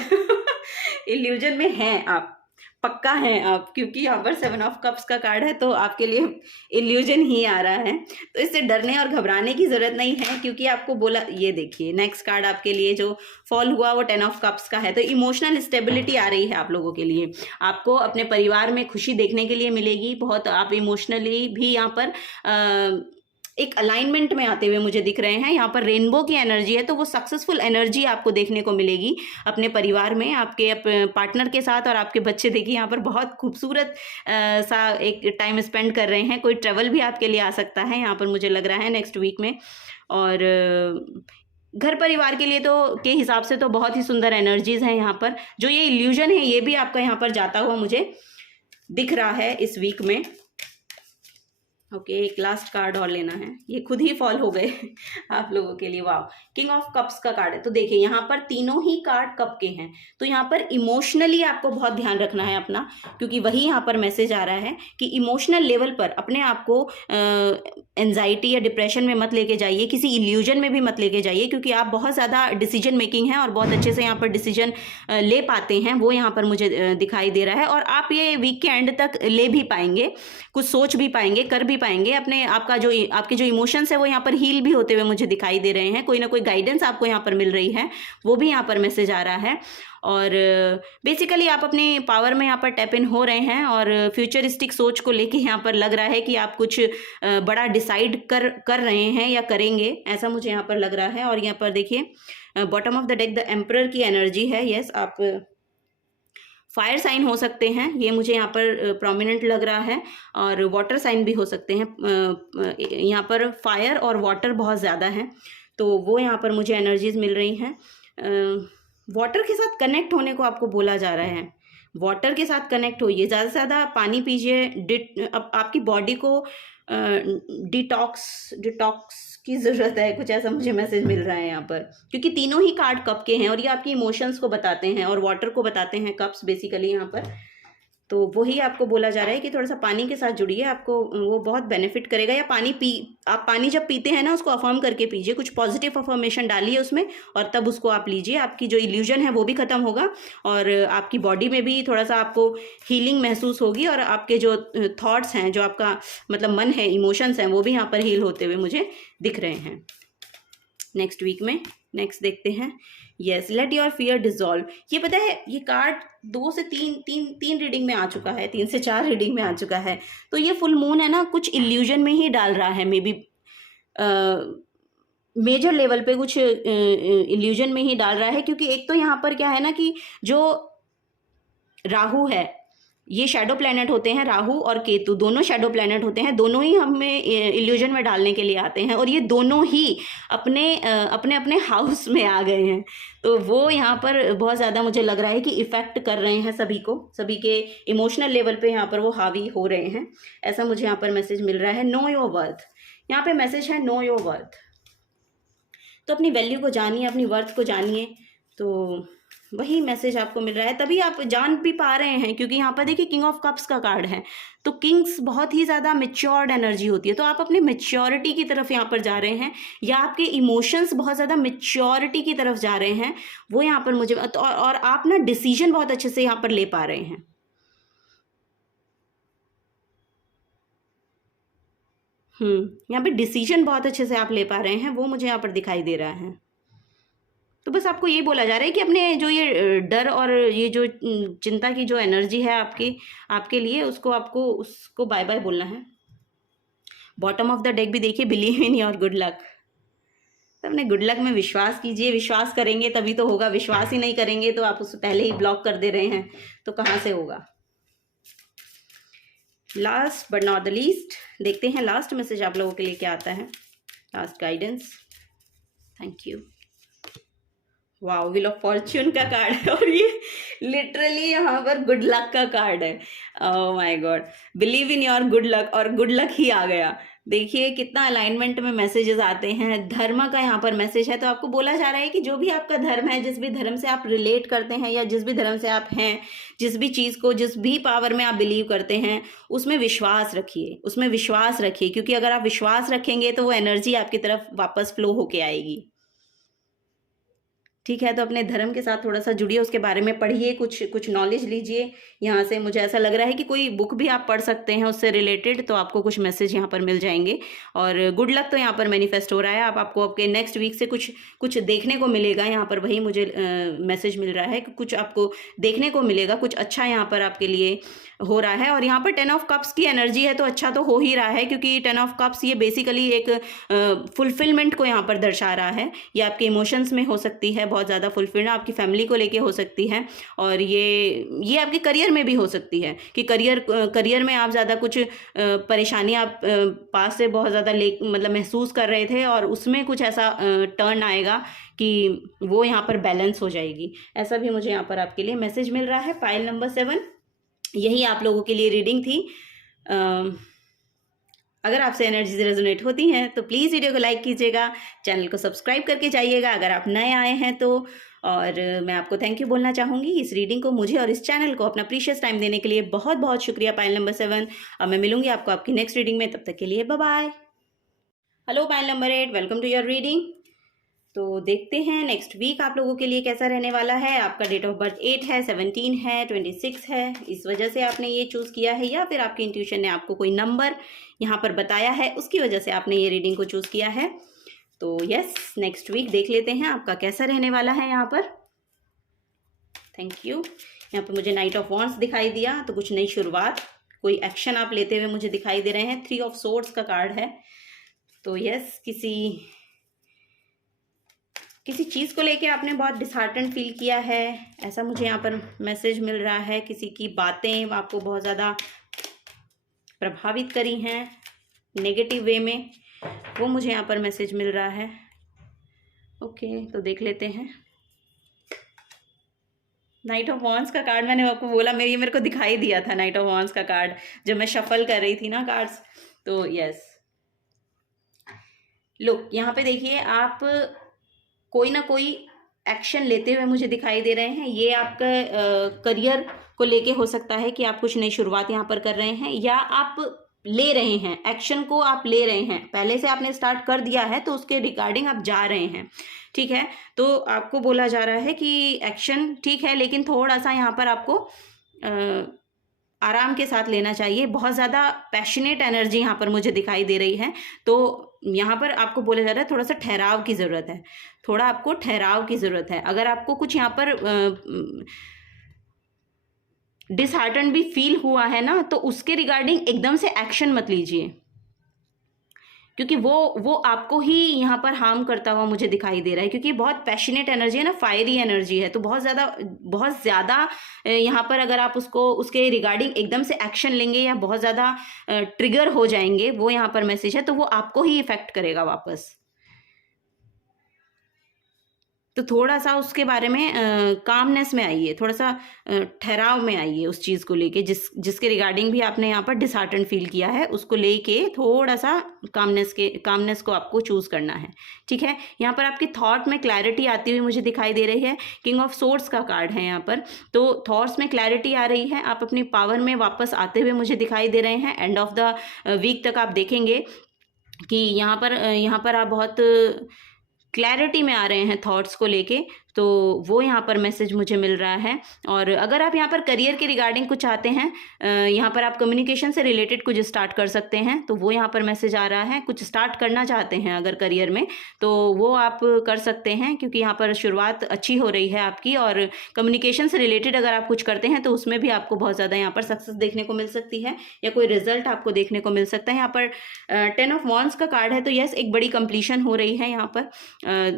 इल्यूजन में हैं आप, पक्का है आप, क्योंकि यहाँ पर 7 ऑफ कप्स का कार्ड है, तो आपके लिए इल्यूजन ही आ रहा है। तो इससे डरने और घबराने की जरूरत नहीं है, क्योंकि आपको बोला, ये देखिए नेक्स्ट कार्ड आपके लिए जो फॉल हुआ वो 10 ऑफ कप्स का है। तो इमोशनल स्टेबिलिटी आ रही है आप लोगों के लिए। आपको अपने परिवार में खुशी देखने के लिए मिलेगी बहुत। आप इमोशनली भी यहाँ पर एक अलाइनमेंट में आते हुए मुझे दिख रहे हैं। यहाँ पर रेनबो की एनर्जी है, तो वो सक्सेसफुल एनर्जी आपको देखने को मिलेगी अपने परिवार में, आपके पार्टनर के साथ। और आपके बच्चे देखिए यहाँ पर बहुत खूबसूरत सा एक टाइम स्पेंड कर रहे हैं। कोई ट्रैवल भी आपके लिए आ सकता है यहाँ पर मुझे लग रहा है नेक्स्ट वीक में। और घर परिवार के लिए तो के हिसाब से तो बहुत ही सुंदर एनर्जीज हैं यहाँ पर। जो ये इल्यूजन है ये भी आपका यहाँ पर जाता हुआ मुझे दिख रहा है इस वीक में। ओके, एक लास्ट कार्ड और लेना है, ये खुद ही फॉल हो गए आप लोगों के लिए। वाह, किंग ऑफ कप्स का कार्ड है। तो देखिए यहाँ पर तीनों ही कार्ड कप के हैं, तो यहाँ पर इमोशनली आपको बहुत ध्यान रखना है अपना, क्योंकि वही यहाँ पर मैसेज आ रहा है कि इमोशनल लेवल पर अपने आप को एंजाइटी या डिप्रेशन में मत लेके जाइए, किसी इल्यूजन में भी मत लेके जाइए, क्योंकि आप बहुत ज़्यादा डिसीजन मेकिंग है और बहुत अच्छे से यहाँ पर डिसीजन ले पाते हैं, वो यहाँ पर मुझे दिखाई दे रहा है। और आप ये वीक के एंड तक ले भी पाएंगे, कुछ सोच भी पाएंगे, कर भी पाएंगे, अपने आपका जो आपके जो इमोशंस है वो यहाँ पर हील भी होते हुए मुझे दिखाई दे रहे हैं। कोई ना कोई गाइडेंस आपको यहाँ पर मिल रही है, वो भी यहाँ पर मैसेज आ रहा है। और बेसिकली आप अपनी पावर में यहाँ पर टैप इन हो रहे हैं और फ्यूचरिस्टिक सोच को लेके यहाँ पर लग रहा है कि आप कुछ बड़ा डिसाइड कर रहे हैं या करेंगे, ऐसा मुझे यहाँ पर लग रहा है। और यहाँ पर देखिए bottom of the deck the emperor की एनर्जी है। यस, आप फायर साइन हो सकते हैं, ये मुझे यहाँ पर प्रोमिनेंट लग रहा है, और वाटर साइन भी हो सकते हैं। यहाँ पर फायर और वाटर बहुत ज़्यादा है, तो वो यहाँ पर मुझे एनर्जीज मिल रही हैं। वाटर के साथ कनेक्ट होने को आपको बोला जा रहा है, वाटर के साथ कनेक्ट होइए, ज़्यादा से ज़्यादा पानी पीजिए। आपकी बॉडी को डिटॉक्स की ज़रूरत है, कुछ ऐसा मुझे मैसेज मिल रहा है यहाँ पर, क्योंकि तीनों ही कार्ड कप के हैं और ये आपकी इमोशंस को बताते हैं और वाटर को बताते हैं, कप्स बेसिकली यहाँ पर। तो वही आपको बोला जा रहा है कि थोड़ा सा पानी के साथ जुड़िए, आपको वो बहुत बेनिफिट करेगा। या आप पानी जब पीते हैं ना, उसको अफर्म करके पीजिए, कुछ पॉजिटिव अफर्मेशन डालिए उसमें और तब उसको आप लीजिए। आपकी जो इल्यूजन है वो भी खत्म होगा और आपकी बॉडी में भी थोड़ा सा आपको हीलिंग महसूस होगी, और आपके जो थॉट्स हैं, जो आपका मतलब मन है, इमोशंस हैं, वो भी यहाँ पर हील होते हुए मुझे दिख रहे हैं नेक्स्ट वीक में। नेक्स्ट देखते हैं। Yes, let your fear dissolve. ये पता है, ये कार्ड 2 से 3 रीडिंग में आ चुका है, 3 से 4 रीडिंग में आ चुका है। तो ये फुल मून है ना, कुछ इल्यूजन में ही डाल रहा है, मे बी मेजर लेवल पे कुछ इल्यूजन में ही डाल रहा है। क्योंकि एक तो यहाँ पर क्या है ना कि जो राहु है, ये शैडो प्लैनेट होते हैं, राहु और केतु दोनों शैडो प्लैनेट होते हैं, दोनों ही हमें इल्यूजन में डालने के लिए आते हैं, और ये दोनों ही अपने अपने हाउस में आ गए हैं। तो वो यहाँ पर बहुत ज़्यादा मुझे लग रहा है कि इफ़ेक्ट कर रहे हैं सभी को, सभी के इमोशनल लेवल पे यहाँ पर वो हावी हो रहे हैं, ऐसा मुझे यहाँ पर मैसेज मिल रहा है। नो योर वर्थ, यहाँ पे मैसेज है नो योर वर्थ। तो अपनी वैल्यू को जानिए, अपनी वर्थ को जानिए, तो वही मैसेज आपको मिल रहा है, तभी आप जान भी पा रहे हैं। क्योंकि यहाँ पर देखिए किंग ऑफ कप्स का कार्ड है, तो किंग्स बहुत ही ज़्यादा मेच्योर्ड एनर्जी होती है, तो आप अपनी मेच्योरिटी की तरफ यहाँ पर जा रहे हैं, या आपके इमोशंस बहुत ज़्यादा मेच्योरिटी की तरफ जा रहे हैं, वो यहाँ पर मुझे और आप ना डिसीजन बहुत अच्छे से यहाँ पर ले पा रहे हैं। यहाँ पे डिसीजन बहुत अच्छे से आप ले पा रहे हैं, वो मुझे यहाँ पर दिखाई दे रहा है। तो बस आपको ये बोला जा रहा है कि अपने जो ये डर और ये जो चिंता की जो एनर्जी है आपके लिए, उसको बाय बाय बोलना है। बॉटम ऑफ द डेक भी देखिए, believe in your good luck. तो अपने गुड लक में विश्वास कीजिए, विश्वास करेंगे तभी तो होगा, विश्वास ही नहीं करेंगे तो आप उससे पहले ही ब्लॉक कर दे रहे हैं, तो कहाँ से होगा। Last but not the least देखते हैं लास्ट मैसेज आप लोगों के लिए क्या आता है, last guidance. Thank you. Wow, wheel of Fortune का कार्ड है और ये लिटरली यहाँ पर गुड लक का कार्ड है। Oh my God, believe in your good luck, और गुड लक ही आ गया। देखिए कितना अलाइनमेंट में मैसेजेस आते हैं। धर्म का यहाँ पर मैसेज है, तो आपको बोला जा रहा है कि जो भी आपका धर्म है, जिस भी धर्म से आप रिलेट करते हैं या जिस भी धर्म से आप हैं, जिस भी चीज़ को, जिस भी पावर में आप बिलीव करते हैं, उसमें विश्वास रखिए, उसमें विश्वास रखिए, क्योंकि अगर आप विश्वास रखेंगे तो वो एनर्जी आपकी तरफ वापस फ्लो होके आएगी। ठीक है, तो अपने धर्म के साथ थोड़ा सा जुड़िए, उसके बारे में पढ़िए, कुछ नॉलेज लीजिए यहाँ से। मुझे ऐसा लग रहा है कि कोई बुक भी आप पढ़ सकते हैं उससे रिलेटेड, तो आपको कुछ मैसेज यहाँ पर मिल जाएंगे। और गुड लक तो यहाँ पर मैनिफेस्ट हो रहा है, आपको आपके नेक्स्ट वीक से कुछ देखने को मिलेगा। यहाँ पर वही मुझे मैसेज मिल रहा है कि कुछ आपको देखने को मिलेगा, कुछ अच्छा यहाँ पर आपके लिए हो रहा है। और यहाँ पर 10 ऑफ कप्स की एनर्जी है, तो अच्छा तो हो ही रहा है, क्योंकि 10 ऑफ कप्स ये बेसिकली एक फुलफिलमेंट को यहाँ पर दर्शा रहा है। ये आपके इमोशंस में हो सकती है, बहुत ज़्यादा फुलफिलमेंट आपकी फैमिली को लेके हो सकती है, और ये आपके करियर में भी हो सकती है कि करियर में आप ज़्यादा कुछ परेशानी आप पास से बहुत ज़्यादा मतलब महसूस कर रहे थे, और उसमें कुछ ऐसा टर्न आएगा कि वो यहाँ पर बैलेंस हो जाएगी। ऐसा भी मुझे यहाँ पर आपके लिए मैसेज मिल रहा है। पाइल नंबर 7, यही आप लोगों के लिए रीडिंग थी। अगर आपसे एनर्जीज रेजोनेट होती हैं तो प्लीज़ वीडियो को लाइक कीजिएगा, चैनल को सब्सक्राइब करके जाइएगा अगर आप नए आए हैं तो। और मैं आपको थैंक यू बोलना चाहूँगी इस रीडिंग को, मुझे और इस चैनल को अपना प्रीशियस टाइम देने के लिए बहुत बहुत शुक्रिया पाइल नंबर 7। और मैं मिलूंगी आपको आपकी नेक्स्ट रीडिंग में, तब तक के लिए bye bye. Hello pile number 8, welcome to your reading. तो देखते हैं नेक्स्ट वीक आप लोगों के लिए कैसा रहने वाला है। आपका डेट ऑफ बर्थ 8 है, 17 है, 26 है, इस वजह से आपने ये चूज़ किया है, या फिर आपकी इंट्यूशन ने आपको कोई नंबर यहाँ पर बताया है, उसकी वजह से आपने ये रीडिंग को चूज़ किया है। तो यस, नेक्स्ट वीक देख लेते हैं आपका कैसा रहने वाला है यहाँ पर। Thank you. यहाँ पर मुझे नाइट ऑफ वॉन्ड्स दिखाई दिया, तो कुछ नई शुरुआत, कोई एक्शन आप लेते हुए मुझे दिखाई दे रहे हैं। 3 ऑफ सोर्ड्स का कार्ड है। तो यस, किसी चीज़ को लेके आपने बहुत डिसहार्टेंड फील किया है, ऐसा मुझे यहाँ पर मैसेज मिल रहा है। किसी की बातें आपको बहुत ज़्यादा प्रभावित करी हैं नेगेटिव वे में, वो मुझे यहाँ पर मैसेज मिल रहा है। ओके, तो देख लेते हैं। नाइट ऑफ वॉन्ड्स का कार्ड मैंने आपको बोला, मेरे को दिखाई दिया था नाइट ऑफ वॉन्ड्स का कार्ड जब मैं शफल कर रही थी ना कार्ड्स। तो यस, लुक यहाँ पे देखिए, आप कोई ना कोई एक्शन लेते हुए मुझे दिखाई दे रहे हैं। ये आपका करियर को लेके हो सकता है कि आप कुछ नई शुरुआत यहाँ पर कर रहे हैं, या आप ले रहे हैं एक्शन को, आप ले रहे हैं, पहले से आपने स्टार्ट कर दिया है तो उसके रिगार्डिंग आप जा रहे हैं। ठीक है, तो आपको बोला जा रहा है कि एक्शन ठीक है, लेकिन थोड़ा सा यहाँ पर आपको आराम के साथ लेना चाहिए। बहुत ज़्यादा पैशनेट एनर्जी यहाँ पर मुझे दिखाई दे रही है, तो यहाँ पर आपको बोला जा रहा है थोड़ा सा ठहराव की ज़रूरत है, थोड़ा आपको ठहराव की ज़रूरत है। अगर आपको कुछ यहाँ पर डिसहार्टन भी फील हुआ है ना, तो उसके रिगार्डिंग एकदम से एक्शन मत लीजिए, क्योंकि वो आपको ही यहाँ पर हार्म करता हुआ मुझे दिखाई दे रहा है। क्योंकि बहुत पैशनेट एनर्जी है ना, फायरी एनर्जी है, तो बहुत ज़्यादा यहाँ पर अगर आप उसके रिगार्डिंग एकदम से एक्शन लेंगे या बहुत ज़्यादा ट्रिगर हो जाएंगे, वो यहाँ पर मैसेज है, तो वो आपको ही इफेक्ट करेगा वापस। तो थोड़ा सा उसके बारे में कामनेस में आइए, थोड़ा सा ठहराव में आइए उस चीज़ को लेके जिसके रिगार्डिंग भी आपने यहाँ पर डिसहार्टन फील किया है, उसको लेके थोड़ा सा कामनेस को आपको चूज़ करना है। ठीक है, यहाँ पर आपकी थॉट में क्लैरिटी आती हुई मुझे दिखाई दे रही है। किंग ऑफ सोर्ड्स का कार्ड है यहाँ पर, तो थॉट्स में क्लैरिटी आ रही है, आप अपनी पावर में वापस आते हुए मुझे दिखाई दे रहे हैं। एंड ऑफ द वीक तक आप देखेंगे कि यहाँ पर आप बहुत क्लैरिटी में आ रहे हैं थॉट्स को लेके, तो वो यहाँ पर मैसेज मुझे मिल रहा है। और अगर आप यहाँ पर करियर के रिगार्डिंग कुछ चाहते हैं, यहाँ पर आप कम्युनिकेशन से रिलेटेड कुछ स्टार्ट कर सकते हैं, तो वो यहाँ पर मैसेज आ रहा है। कुछ स्टार्ट करना चाहते हैं अगर करियर में, तो वो आप कर सकते हैं, क्योंकि यहाँ पर शुरुआत अच्छी हो रही है आपकी। और कम्युनिकेशन से रिलेटेड अगर आप कुछ करते हैं तो उसमें भी आपको बहुत ज़्यादा यहाँ पर सक्सेस देखने को मिल सकती है, या कोई रिजल्ट आपको देखने को मिल सकता है। यहाँ पर 10 ऑफ वॉन्ड्स का कार्ड है, तो यस, एक बड़ी कंप्लीशन हो रही है यहाँ पर।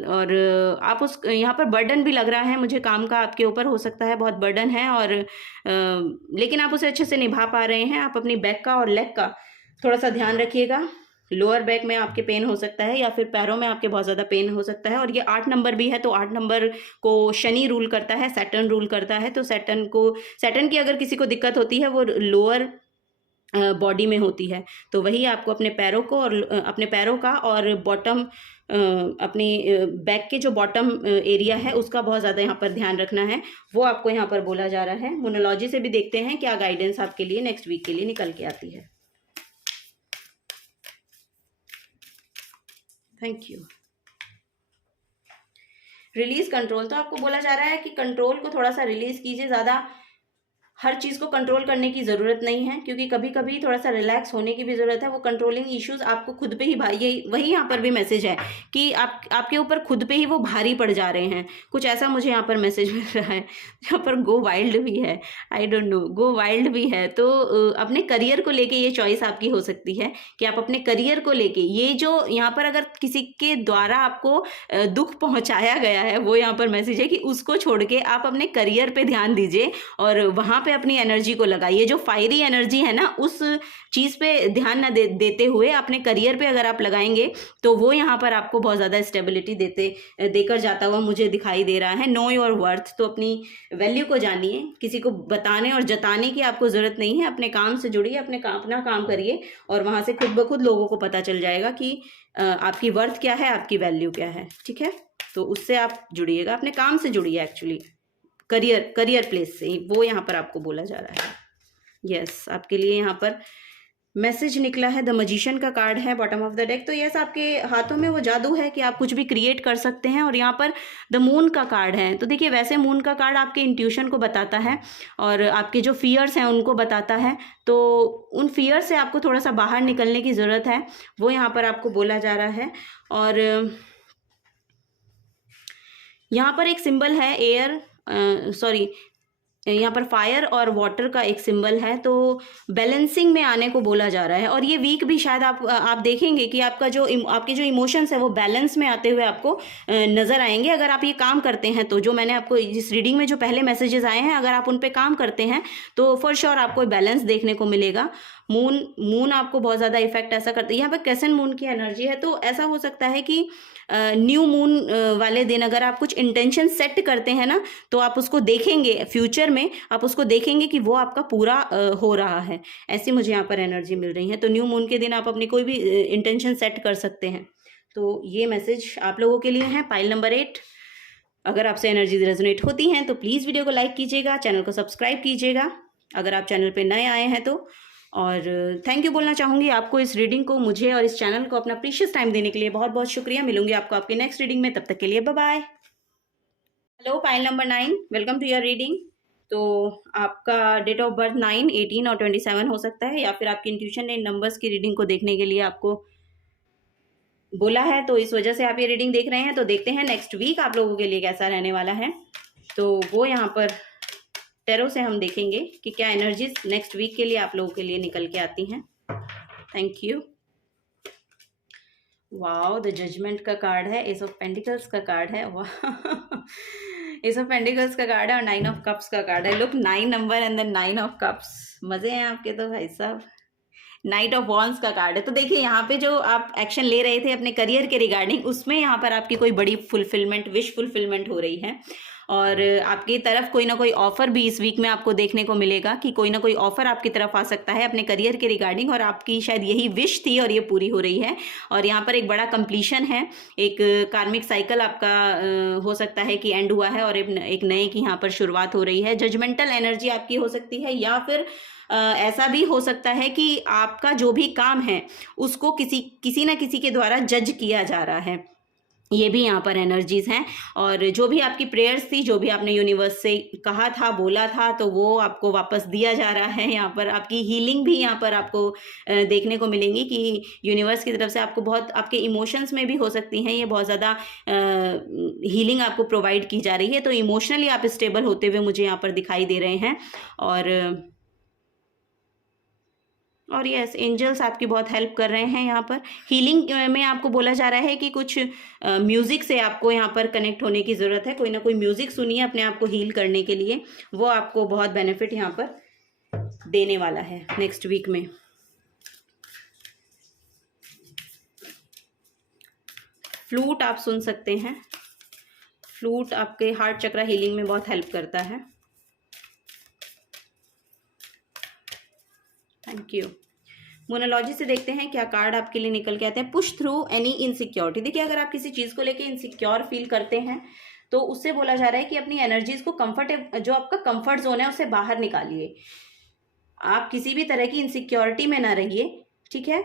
और आप यहाँ पर बर्डन भी लग रहा है मुझे, काम का आपके ऊपर हो सकता है बहुत बर्डन है, और लेकिन आप उसे अच्छे से निभा पा रहे हैं। आप अपनी बैक का और लेग का थोड़ा सा ध्यान रखिएगा। लोअर बैक में आपके पेन हो सकता है, या फिर पैरों में आपके बहुत ज़्यादा पेन हो सकता है। और ये 8 नंबर भी है, तो 8 नंबर को शनि रूल करता है, सैटर्न रूल करता है। तो सैटर्न की अगर किसी को दिक्कत होती है, वो लोअर बॉडी में होती है। तो वही आपको अपने पैरों का और बॉटम, अपनी बैक के जो बॉटम एरिया है उसका बहुत ज़्यादा यहाँ पर ध्यान रखना है, वो आपको यहाँ पर बोला जा रहा है। मोनोलॉजी से भी देखते हैं क्या गाइडेंस आपके लिए नेक्स्ट वीक के लिए निकल के आती है। Thank you. रिलीज कंट्रोल, तो आपको बोला जा रहा है कि कंट्रोल को थोड़ा सा रिलीज कीजिए। ज़्यादा हर चीज़ को कंट्रोल करने की ज़रूरत नहीं है, क्योंकि कभी कभी थोड़ा सा रिलैक्स होने की भी ज़रूरत है। वो कंट्रोलिंग इश्यूज आपको खुद पे ही वही यहाँ पर भी मैसेज है कि आपके ऊपर खुद पे ही वो भारी पड़ जा रहे हैं, कुछ ऐसा मुझे यहाँ पर मैसेज मिल रहा है। यहाँ पर गो वाइल्ड भी है, I don't know, go wild भी है। तो अपने करियर को लेके ये चॉइस आपकी हो सकती है कि आप अपने करियर को लेके, ये जो यहाँ पर अगर किसी के द्वारा आपको दुख पहुँचाया गया है, वो यहाँ पर मैसेज है कि उसको छोड़ के आप अपने करियर पर ध्यान दीजिए, और वहाँ पे अपनी एनर्जी को लगाइए। जो फायरी एनर्जी है ना, उस चीज़ पे ध्यान ना देते हुए अपने करियर पे अगर आप लगाएंगे तो वो यहाँ पर आपको बहुत ज़्यादा स्टेबिलिटी देकर जाता हुआ मुझे दिखाई दे रहा है। नो योर वर्थ, तो अपनी वैल्यू को जानिए, किसी को बताने और जताने की आपको ज़रूरत नहीं है। अपने काम से जुड़िए, अपना काम करिए और वहाँ से खुद ब खुद लोगों को पता चल जाएगा कि आपकी वर्थ क्या है, आपकी वैल्यू क्या है। ठीक है, तो उससे आप जुड़िएगा, अपने काम से जुड़िए, एक्चुअली करियर प्लेस से ही, वो यहाँ पर आपको बोला जा रहा है। यस, आपके लिए यहाँ पर मैसेज निकला है, द मजिशियन का कार्ड है बॉटम ऑफ द डेक। तो यस, आपके हाथों में वो जादू है कि आप कुछ भी क्रिएट कर सकते हैं। और यहाँ पर द मून का कार्ड है। तो देखिए, वैसे मून का कार्ड आपके इंट्यूशन को बताता है और आपके जो फियर्स हैं उनको बताता है। तो उन फियर से आपको थोड़ा सा बाहर निकलने की ज़रूरत है, वो यहाँ पर आपको बोला जा रहा है। और यहाँ पर एक सिंबल है एयर, यहाँ पर फायर और वाटर का एक सिंबल है। तो बैलेंसिंग में आने को बोला जा रहा है। और ये वीक भी शायद आप देखेंगे कि आपके जो इमोशंस है वो बैलेंस में आते हुए आपको नज़र आएंगे अगर आप ये काम करते हैं। तो जो मैंने आपको इस रीडिंग में जो पहले मैसेजेस आए हैं, अगर आप उन पे काम करते हैं तो फॉर श्योर आपको बैलेंस देखने को मिलेगा। मून आपको बहुत ज़्यादा इफेक्ट ऐसा करता है। यहाँ पर क्रेसेंट मून की एनर्जी है। तो ऐसा हो सकता है कि न्यू मून वाले दिन अगर आप कुछ इंटेंशन सेट करते हैं ना, तो आप उसको देखेंगे, फ्यूचर में आप उसको देखेंगे कि वो आपका पूरा हो रहा है। ऐसी मुझे यहाँ पर एनर्जी मिल रही है। तो न्यू मून के दिन आप अपनी कोई भी इंटेंशन सेट कर सकते हैं। तो ये मैसेज आप लोगों के लिए है। पाइल नंबर 8, अगर आपसे एनर्जी रेजोनेट होती हैं तो प्लीज़ वीडियो को लाइक कीजिएगा, चैनल को सब्सक्राइब कीजिएगा अगर आप चैनल पर नए आए हैं तो। और थैंक यू बोलना चाहूँगी आपको, इस रीडिंग को, मुझे और इस चैनल को अपना प्रीशियस टाइम देने के लिए बहुत बहुत शुक्रिया। मिलूंगी आपको आपकी नेक्स्ट रीडिंग में, तब तक के लिए bye bye. Hello, pile number 9, welcome to your reading. तो आपका डेट ऑफ बर्थ 9, 18 और 27 हो सकता है, या फिर आपकी इंट्यूशन ने इन नंबर्स की रीडिंग को देखने के लिए आपको बोला है, तो इस वजह से आप ये रीडिंग देख रहे हैं। तो देखते हैं नेक्स्ट वीक आप लोगों के लिए कैसा रहने वाला है। तो वो यहाँ पर टैरो से हम देखेंगे कि क्या एनर्जीज नेक्स्ट वीक के लिए आप लोगों के लिए निकल के आती हैं। Thank you. Wow, the judgement का कार्ड है, एस ऑफ पेंटिकल्स का कार्ड है, वाह एस ऑफ पेंटिकल्स का कार्ड है और 9 ऑफ कप्स का कार्ड है। Look, 9 number and then 9 of cups, मजे हैं आपके तो भाई साहब। नाइट ऑफ वॉन्ड्स का कार्ड है। तो देखिए, यहाँ पे जो आप एक्शन ले रहे थे अपने करियर के रिगार्डिंग, उसमें यहाँ पर आपकी कोई बड़ी फुलफिलमेंट, विश फुलफिलमेंट हो रही है। और आपकी तरफ कोई ना कोई ऑफर भी इस वीक में आपको देखने को मिलेगा कि कोई ना कोई ऑफर आपकी तरफ आ सकता है अपने करियर के रिगार्डिंग, और आपकी शायद यही विश थी और ये पूरी हो रही है। और यहाँ पर एक बड़ा कंप्लीशन है, एक कार्मिक साइकिल आपका हो सकता है कि एंड हुआ है और एक नए की यहाँ पर शुरुआत हो रही है। जजमेंटल एनर्जी आपकी हो सकती है, या फिर ऐसा भी हो सकता है कि आपका जो भी काम है उसको किसी ना किसी के द्वारा जज किया जा रहा है। ये भी यहाँ पर एनर्जीज हैं। और जो भी आपकी प्रेयर्स थी, जो भी आपने यूनिवर्स से कहा था, बोला था, तो वो आपको वापस दिया जा रहा है। यहाँ पर आपकी हीलिंग भी यहाँ पर आपको देखने को मिलेंगी कि यूनिवर्स की तरफ से आपको बहुत, आपके इमोशंस में भी हो सकती हैं ये बहुत ज़्यादा हीलिंग आपको प्रोवाइड की जा रही है। तो इमोशनली आप स्टेबल होते हुए मुझे यहाँ पर दिखाई दे रहे हैं। और यस, एंजल्स आपकी बहुत हेल्प कर रहे हैं। यहाँ पर हीलिंग में आपको बोला जा रहा है कि कुछ म्यूज़िक से आपको यहाँ पर कनेक्ट होने की ज़रूरत है। कोई ना कोई म्यूज़िक सुनिए अपने आप को हील करने के लिए, वो आपको बहुत बेनिफिट यहाँ पर देने वाला है नेक्स्ट वीक में। फ्लूट आप सुन सकते हैं। फ्लूट आपके हार्ट चक्रा हीलिंग में बहुत हेल्प करता है। Thank you. मोनोलॉजी से देखते हैं क्या कार्ड आपके लिए निकल के आते हैं। Push through any insecurity. देखिए, अगर आप किसी चीज़ को लेके इनसिक्योर फील करते हैं तो उससे बोला जा रहा है कि अपनी एनर्जीज को जो आपका कंफर्ट जोन है उससे बाहर निकालिए। आप किसी भी तरह की इनसिक्योरिटी में ना रहिए, ठीक है।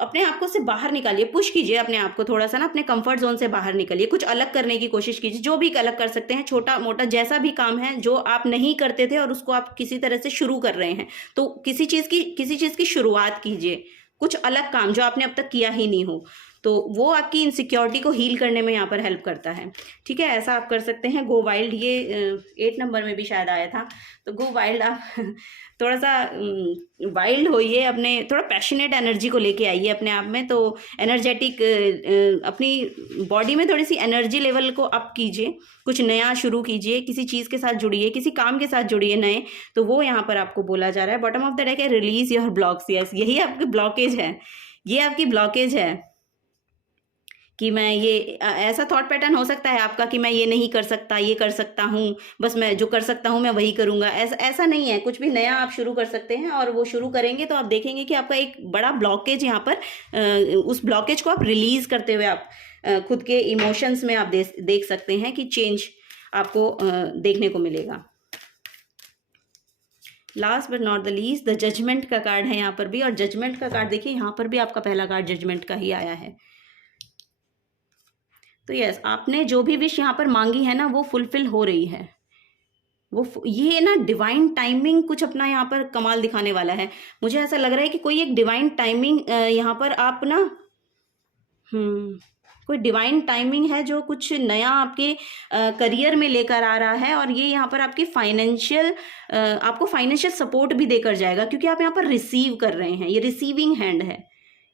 अपने आप को से बाहर निकालिए, पुश कीजिए अपने आप को थोड़ा सा ना, अपने कंफर्ट जोन से बाहर निकलिए, कुछ अलग करने की कोशिश कीजिए। जो भी अलग कर सकते हैं, छोटा मोटा जैसा भी काम है जो आप नहीं करते थे और उसको आप किसी तरह से शुरू कर रहे हैं, तो किसी चीज़ की शुरुआत कीजिए। कुछ अलग काम जो आपने अब तक किया ही नहीं हो, तो वो आपकी इनसिक्योरिटी को हील करने में यहाँ पर हेल्प करता है। ठीक है, ऐसा आप कर सकते हैं। गो वाइल्ड, ये 8 नंबर में भी शायद आया था। तो गो वाइल्ड, आप थोड़ा सा वाइल्ड होइए, अपने थोड़ा पैशनेट एनर्जी को लेके आइए अपने आप में। तो एनर्जेटिक, अपनी बॉडी में थोड़ी सी एनर्जी लेवल को अप कीजिए, कुछ नया शुरू कीजिए, किसी चीज़ के साथ जुड़िए, किसी काम के साथ जुड़िए नए। तो वो यहाँ पर आपको बोला जा रहा है। बॉटम ऑफ द डेक है रिलीज योर ब्लॉक्स। यस, यही आपकी ब्लॉकेज है, ये आपकी ब्लॉकेज है कि मैं ये ऐसा थॉट पैटर्न हो सकता है आपका कि मैं ये नहीं कर सकता, ये कर सकता हूँ, बस मैं जो कर सकता हूँ मैं वही करूँगा। ऐसा नहीं है, कुछ भी नया आप शुरू कर सकते हैं, और वो शुरू करेंगे तो आप देखेंगे कि आपका एक बड़ा ब्लॉकेज यहाँ पर, उस ब्लॉकेज को आप रिलीज करते हुए आप खुद के इमोशंस में आप देख सकते हैं कि चेंज आपको देखने को मिलेगा। Last but not the least, the judgement का कार्ड है यहाँ पर भी, और जजमेंट का कार्ड देखिए यहाँ पर भी आपका पहला कार्ड जजमेंट का ही आया है। तो यस, आपने जो भी विश यहाँ पर मांगी है ना, वो फुलफिल हो रही है। ये ना डिवाइन टाइमिंग कुछ अपना यहाँ पर कमाल दिखाने वाला है। मुझे ऐसा लग रहा है कि कोई एक डिवाइन टाइमिंग यहाँ पर आप ना कोई डिवाइन टाइमिंग है जो कुछ नया आपके करियर में लेकर आ रहा है, और ये यहाँ पर आपकी आपको फाइनेंशियल सपोर्ट भी देकर जाएगा, क्योंकि आप यहाँ पर रिसीव कर रहे हैं। ये रिसीविंग हैंड है,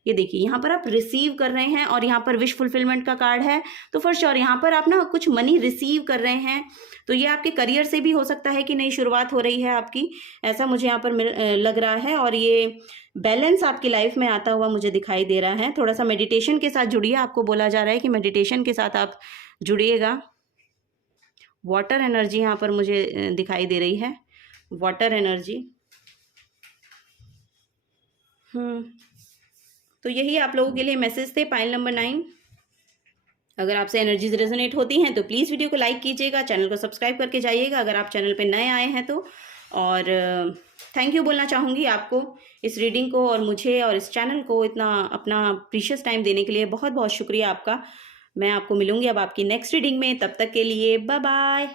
ये देखिए यहाँ पर आप रिसीव कर रहे हैं, और यहाँ पर विश फुलफिलमेंट का कार्ड है। तो फॉर श्योर यहाँ पर आप ना कुछ मनी रिसीव कर रहे हैं। तो ये आपके करियर से भी हो सकता है कि नई शुरुआत हो रही है आपकी, ऐसा मुझे यहाँ पर लग रहा है। और ये बैलेंस आपकी लाइफ में आता हुआ मुझे दिखाई दे रहा है। थोड़ा सा मेडिटेशन के साथ जुड़िए, आपको बोला जा रहा है कि मेडिटेशन के साथ आप जुड़िएगा। वाटर एनर्जी यहाँ पर मुझे दिखाई दे रही है, वाटर एनर्जी। तो यही आप लोगों के लिए मैसेज थे, पाइल नंबर 9। अगर आपसे एनर्जीज रेजोनेट होती हैं तो प्लीज़ वीडियो को लाइक कीजिएगा, चैनल को सब्सक्राइब करके जाइएगा अगर आप चैनल पे नए आए हैं तो। और थैंक यू बोलना चाहूँगी आपको इस रीडिंग को, और मुझे और इस चैनल को इतना अपना प्रीशियस टाइम देने के लिए बहुत बहुत शुक्रिया आपका। मैं आपको मिलूँगी अब आपकी नेक्स्ट रीडिंग में, तब तक के लिए बाय बाय।